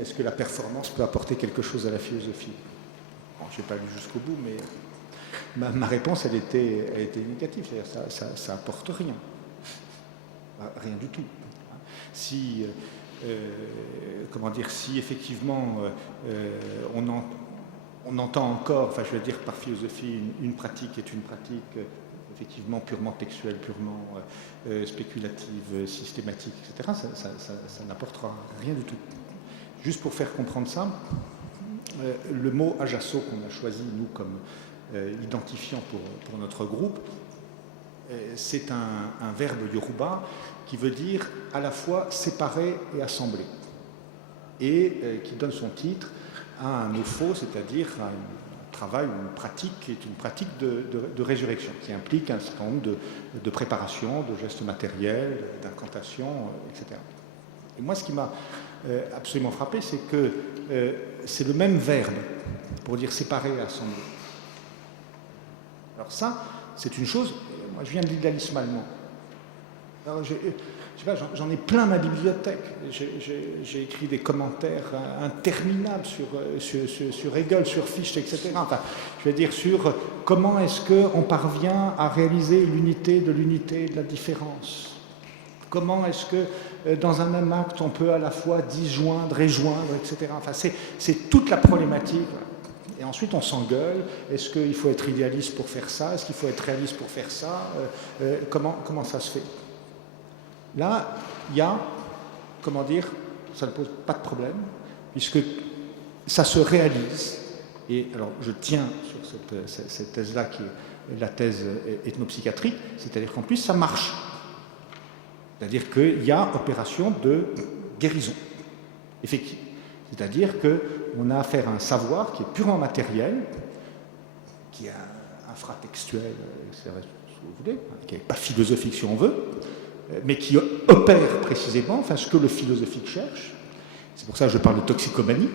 est-ce que la performance peut apporter quelque chose à la philosophie? Je n'ai pas lu jusqu'au bout, mais ma réponse, elle était négative, c'est-à-dire ça apporte rien. Rien du tout. Si, si effectivement on entend encore, enfin je veux dire par philosophie, une pratique est une pratique effectivement purement textuelle, purement spéculative, systématique, etc. Ça n'apportera rien du tout. Juste pour faire comprendre ça, le mot ajaso qu'on a choisi, nous, comme identifiant pour notre groupe, c'est un verbe yoruba qui veut dire à la fois séparer et assembler, et qui donne son titre à un ofo, c'est-à-dire à un travail ou une pratique qui est une pratique de résurrection, qui implique un certain nombre de préparations, de gestes matériels, d'incantations, etc. Et moi, ce qui m'a absolument frappé, c'est que c'est le même verbe pour dire séparer et assembler. Alors ça, c'est une chose, moi je viens de l'idéalisme allemand. Alors j'en ai plein ma bibliothèque. J'ai écrit des commentaires interminables sur Hegel, sur Fichte, etc. Enfin, je veux dire sur comment est-ce qu'on parvient à réaliser l'unité de la différence. Comment est-ce que dans un même acte, on peut à la fois disjoindre, réjoindre, etc. Enfin, c'est toute la problématique. Et ensuite, on s'engueule. Est-ce qu'il faut être idéaliste pour faire ça? Est-ce qu'il faut être réaliste pour faire ça? Comment ça se fait? Là, il y a, comment dire, ça ne pose pas de problème, puisque ça se réalise. Et alors, je tiens sur cette thèse-là, qui est la thèse ethnopsychiatrique, c'est-à-dire qu'en plus, ça marche. C'est-à-dire qu'il y a opération de guérison effective. C'est-à-dire qu'on a affaire à un savoir qui est purement matériel, qui est infratextuel, si vous voulez, qui n'est pas philosophique si on veut, mais qui opère précisément enfin, ce que le philosophique cherche. C'est pour ça que je parle de toxicomanie.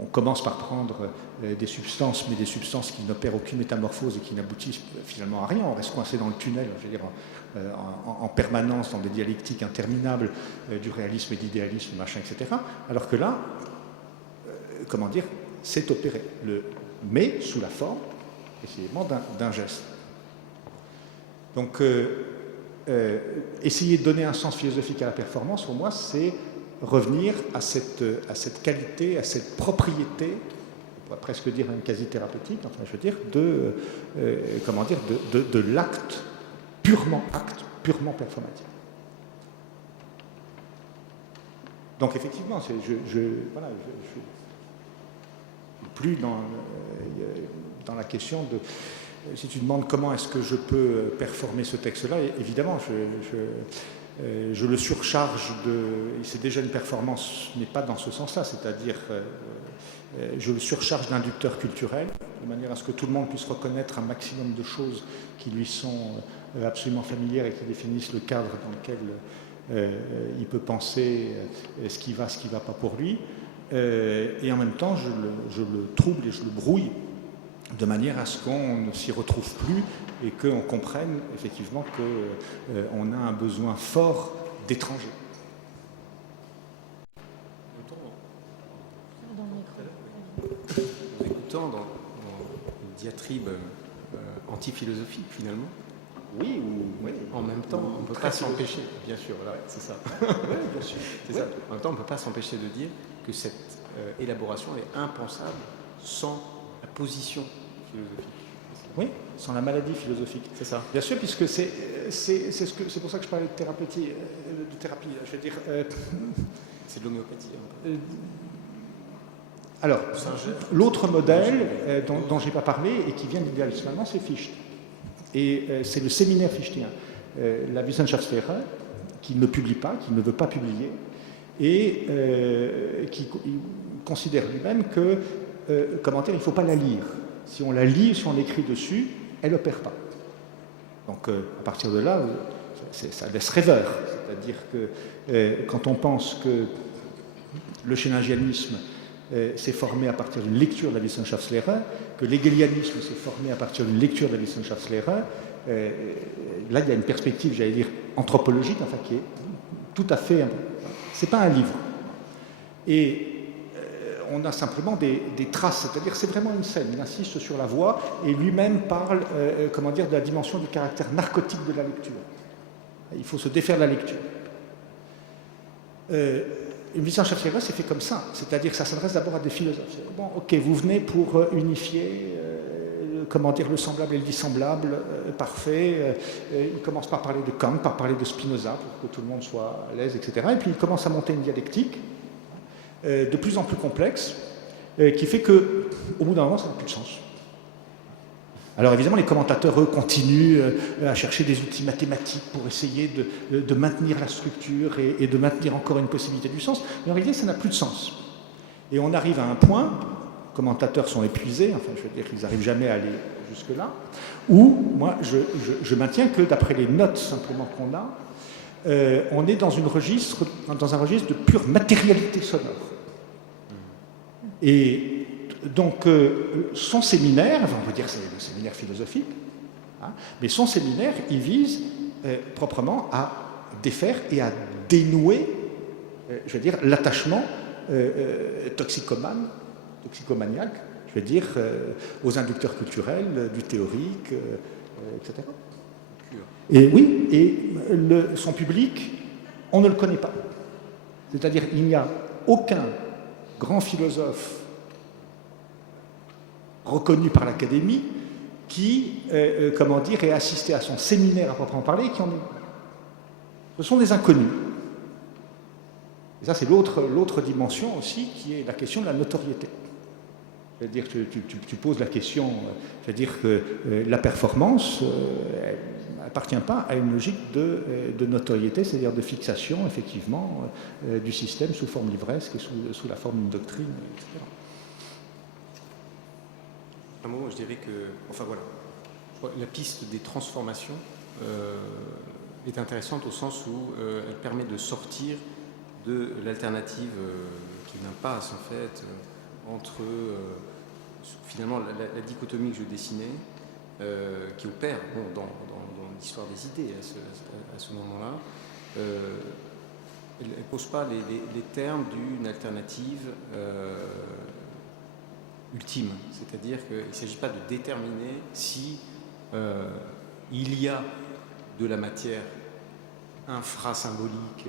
On commence par prendre des substances, mais des substances qui n'opèrent aucune métamorphose et qui n'aboutissent finalement à rien. On reste coincé dans le tunnel, je veux dire, en permanence dans des dialectiques interminables du réalisme et de l'idéalisme, machin, etc. Alors que là, comment dire, c'est opéré, mais sous la forme, précisément, d'un geste. Donc, essayer de donner un sens philosophique à la performance, pour moi, c'est revenir à cette qualité, à cette propriété, on pourrait presque dire une quasi-thérapeutique, enfin je veux dire, de l'acte purement performatif. Donc effectivement, je suis plus dans la question de... Si tu demandes comment est-ce que je peux performer ce texte-là, évidemment, je le surcharge c'est déjà une performance, mais pas dans ce sens-là, c'est-à-dire je le surcharge d'inducteurs culturels, de manière à ce que tout le monde puisse reconnaître un maximum de choses qui lui sont absolument familières et qui définissent le cadre dans lequel il peut penser ce qui va pas pour lui. Et en même temps, je le trouble et je le brouille de manière à ce qu'on ne s'y retrouve plus et qu'on comprenne effectivement qu'on a un besoin fort d'étrangers. Nous écoutons dans une diatribe anti-philosophique finalement. Oui, En même temps, on ne peut pas s'empêcher, bien sûr, voilà, c'est ça. Oui, bien sûr. C'est ça. En même temps, on ne peut pas s'empêcher de dire que cette élaboration est impensable sans la position philosophique. Oui, sans la maladie philosophique. C'est ça. Bien sûr, puisque c'est pour ça que je parlais de thérapie. Je veux dire. C'est de l'homéopathie. Alors, l'autre modèle dont je n'ai pas parlé et qui vient de l'idéalisme allemand, c'est Fichte. Et c'est le séminaire fichtien, la Wissenschaftslehre, qui ne publie pas, qui ne veut pas publier, et qui considère lui-même que, comment dire, il ne faut pas la lire. Si on la lit, si on écrit dessus, elle n'opère pas. Donc, à partir de là, ça laisse rêveur. C'est-à-dire que quand on pense que le schellingianisme s'est formé à partir d'une lecture de la Wissenschaftslehre, que l'hegelianisme s'est formé à partir d'une lecture de la Wissenschaftslehre, là, il y a une perspective, j'allais dire, anthropologique, enfin, qui est tout à fait... C'est pas un livre. Et on a simplement des traces, c'est-à-dire c'est vraiment une scène. Il insiste sur la voix et lui-même parle, comment dire, de la dimension du caractère narcotique de la lecture. Il faut se défaire de la lecture. une vision Schaeffer, c'est fait comme ça, c'est-à-dire que ça s'adresse d'abord à des philosophes. Bon, ok, vous venez pour unifier, comment dire, le semblable et le dissemblable, parfait. Il commence par parler de Kant, par parler de Spinoza, pour que tout le monde soit à l'aise, etc. Et puis il commence à monter une dialectique de plus en plus complexe, qui fait qu'au bout d'un moment, ça n'a plus de sens. Alors évidemment, les commentateurs, eux, continuent à chercher des outils mathématiques pour essayer de maintenir la structure et de maintenir encore une possibilité du sens. Mais en réalité, ça n'a plus de sens. Et on arrive à un point, les commentateurs sont épuisés, enfin je veux dire qu'ils n'arrivent jamais à aller jusque-là, où moi je maintiens que d'après les notes simplement qu'on a, on est dans un registre de pure matérialité sonore. Et donc, son séminaire, enfin, on peut dire que c'est le séminaire philosophique, hein, mais son séminaire, il vise proprement à défaire et à dénouer, je veux dire, l'attachement toxicomaniaque, je veux dire, aux inducteurs culturels, du théorique, etc. Et oui, et son public, on ne le connaît pas. C'est-à-dire, il n'y a aucun grand philosophe reconnu par l'Académie qui, comment dire, ait assisté à son séminaire à proprement parler, qui en est... Ce sont des inconnus. Et ça, c'est l'autre dimension aussi, qui est la question de la notoriété. C'est-à-dire que tu poses la question, c'est-à-dire que la performance n'appartient pas à une logique de notoriété, c'est-à-dire de fixation, effectivement, du système sous forme livresque et sous la forme d'une doctrine, etc. Un mot, je dirais que, enfin voilà, la piste des transformations est intéressante au sens où elle permet de sortir de l'alternative qui est l'impasse en fait entre finalement la dichotomie que je dessinais, qui opère dans l'histoire des idées à ce moment-là. Elle ne pose pas les termes d'une alternative ultime, c'est-à-dire qu'il ne s'agit pas de déterminer si il y a de la matière infrasymbolique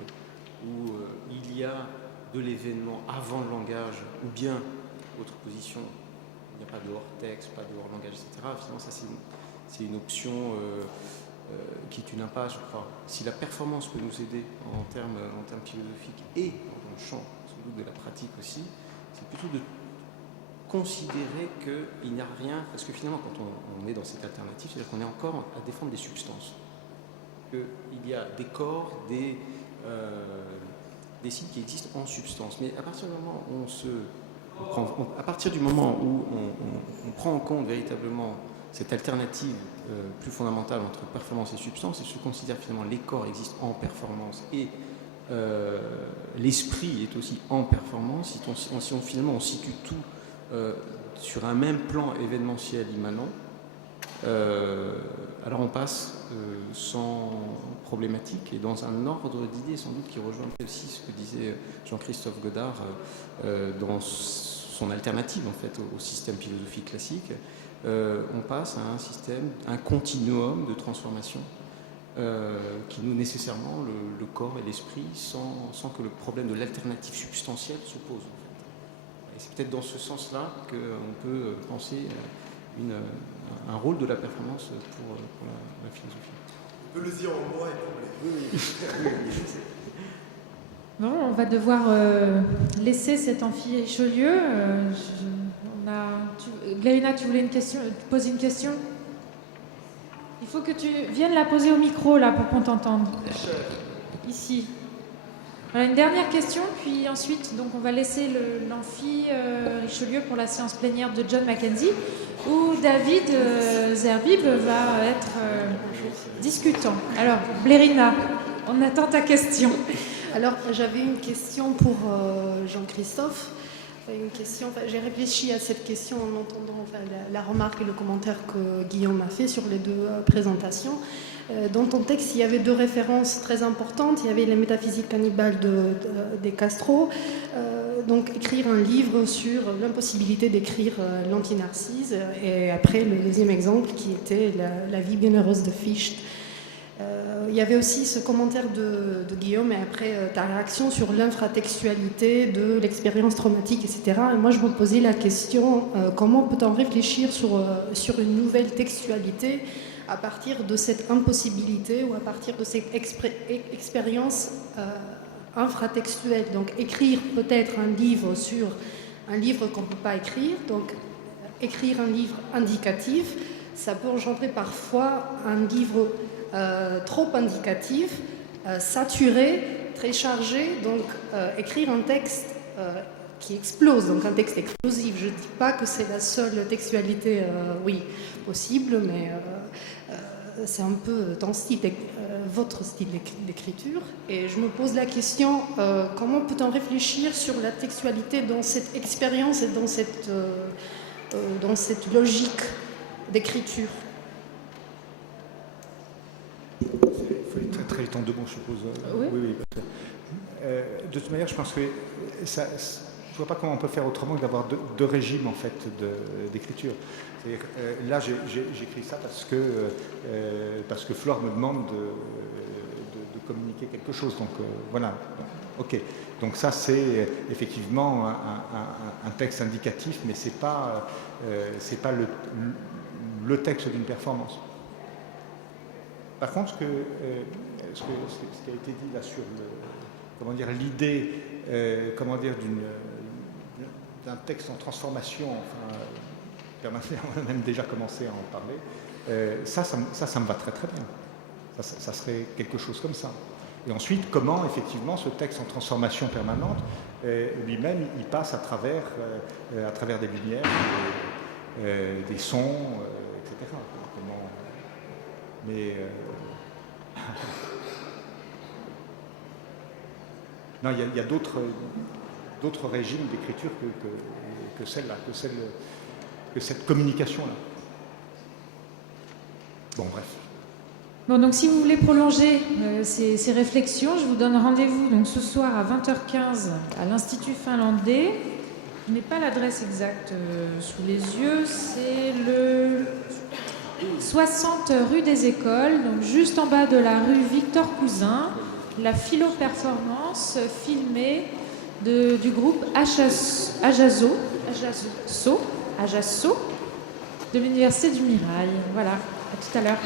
ou il y a de l'événement avant le langage ou bien autre position, il n'y a pas de hors-texte, pas de hors-langage, etc. Finalement, ça c'est une option qui est une impasse, je crois. Si la performance peut nous aider en termes philosophiques et dans le champ sans doute de la pratique aussi, c'est plutôt de considérer qu'il n'y a rien, parce que finalement quand on est dans cette alternative, c'est-à-dire qu'on est encore à défendre des substances, qu'il y a des corps, des signes qui existent en substance. Mais à partir du moment où on prend en compte véritablement cette alternative plus fondamentale entre performance et substance, et se considère finalement les corps existent en performance et l'esprit est aussi en performance, si finalement on situe tout sur un même plan événementiel immanent, alors on passe sans problématique et dans un ordre d'idées sans doute qui rejoint aussi ce que disait Jean-Christophe Godard dans son alternative en fait au système philosophique classique. On passe à un système, un continuum de transformation qui noue nécessairement le corps et l'esprit sans que le problème de l'alternative substantielle se pose. Et c'est peut-être dans ce sens-là qu'on peut penser un rôle de la performance pour la philosophie. On peut le dire en bois et en Bon, on va devoir laisser cet amphi Richelieu. Glaïna, tu voulais poser une question? Il faut que tu viennes la poser au micro là pour qu'on t'entende. Ici. Voilà, une dernière question, puis ensuite, donc on va laisser l'amphi Richelieu pour la séance plénière de John Mackenzie, où David Zerbib va être discutant. Alors, Blérina, on attend ta question. Alors, j'avais une question pour Jean-Christophe. J'ai réfléchi à cette question en entendant la remarque et le commentaire que Guillaume a fait sur les deux présentations. Dans ton texte, il y avait deux références très importantes. Il y avait la métaphysique cannibale de Castro, donc écrire un livre sur l'impossibilité d'écrire l'anti-narcisse, et après le deuxième exemple qui était la vie bienheureuse de Fichte. il y avait aussi ce commentaire de Guillaume et après ta réaction sur l'infratextualité de l'expérience traumatique, etc. Et moi, je me posais la question, comment peut-on réfléchir sur une nouvelle textualité à partir de cette impossibilité ou à partir de cette expérience infratextuelle. Donc écrire peut-être un livre sur un livre qu'on ne peut pas écrire, donc écrire un livre indicatif, ça peut engendrer parfois un livre trop indicatif, saturé, très chargé, donc écrire un texte qui explose, donc un texte explosif. Je ne dis pas que c'est la seule textualité, oui, possible, mais c'est un peu ton style, votre style d'écriture. Et je me pose la question, comment peut-on réfléchir sur la textualité dans cette expérience et dans cette logique d'écriture? Il faut être très vite en deux mots, je suppose. Oui. Oui. De toute manière, je pense que ça, je ne vois pas comment on peut faire autrement que d'avoir deux régimes en fait d'écriture. Là, j'écris ça parce que Flore me demande de communiquer quelque chose. Donc voilà. Ok. Donc ça, c'est effectivement un texte indicatif, mais c'est pas le texte d'une performance. Par contre, ce qui a été dit là sur l'idée, d'un texte en transformation, on a même déjà commencé à en parler. Ça me va très très bien. Ça serait quelque chose comme ça. Et ensuite, comment effectivement ce texte en transformation permanente, lui-même, il passe à travers des lumières, des sons, etc. Non, il y a d'autres régimes d'écriture que celle-là, que cette communication-là. Bon, bref. Bon, donc si vous voulez prolonger ces réflexions, je vous donne rendez-vous donc ce soir à 20h15 à l'Institut finlandais. Je n'ai pas l'adresse exacte sous les yeux, c'est le 60 rue des Écoles, donc juste en bas de la rue Victor Cousin, la philo-performance filmée du groupe Ajaso de l'Université du Mirail. Voilà, à tout à l'heure.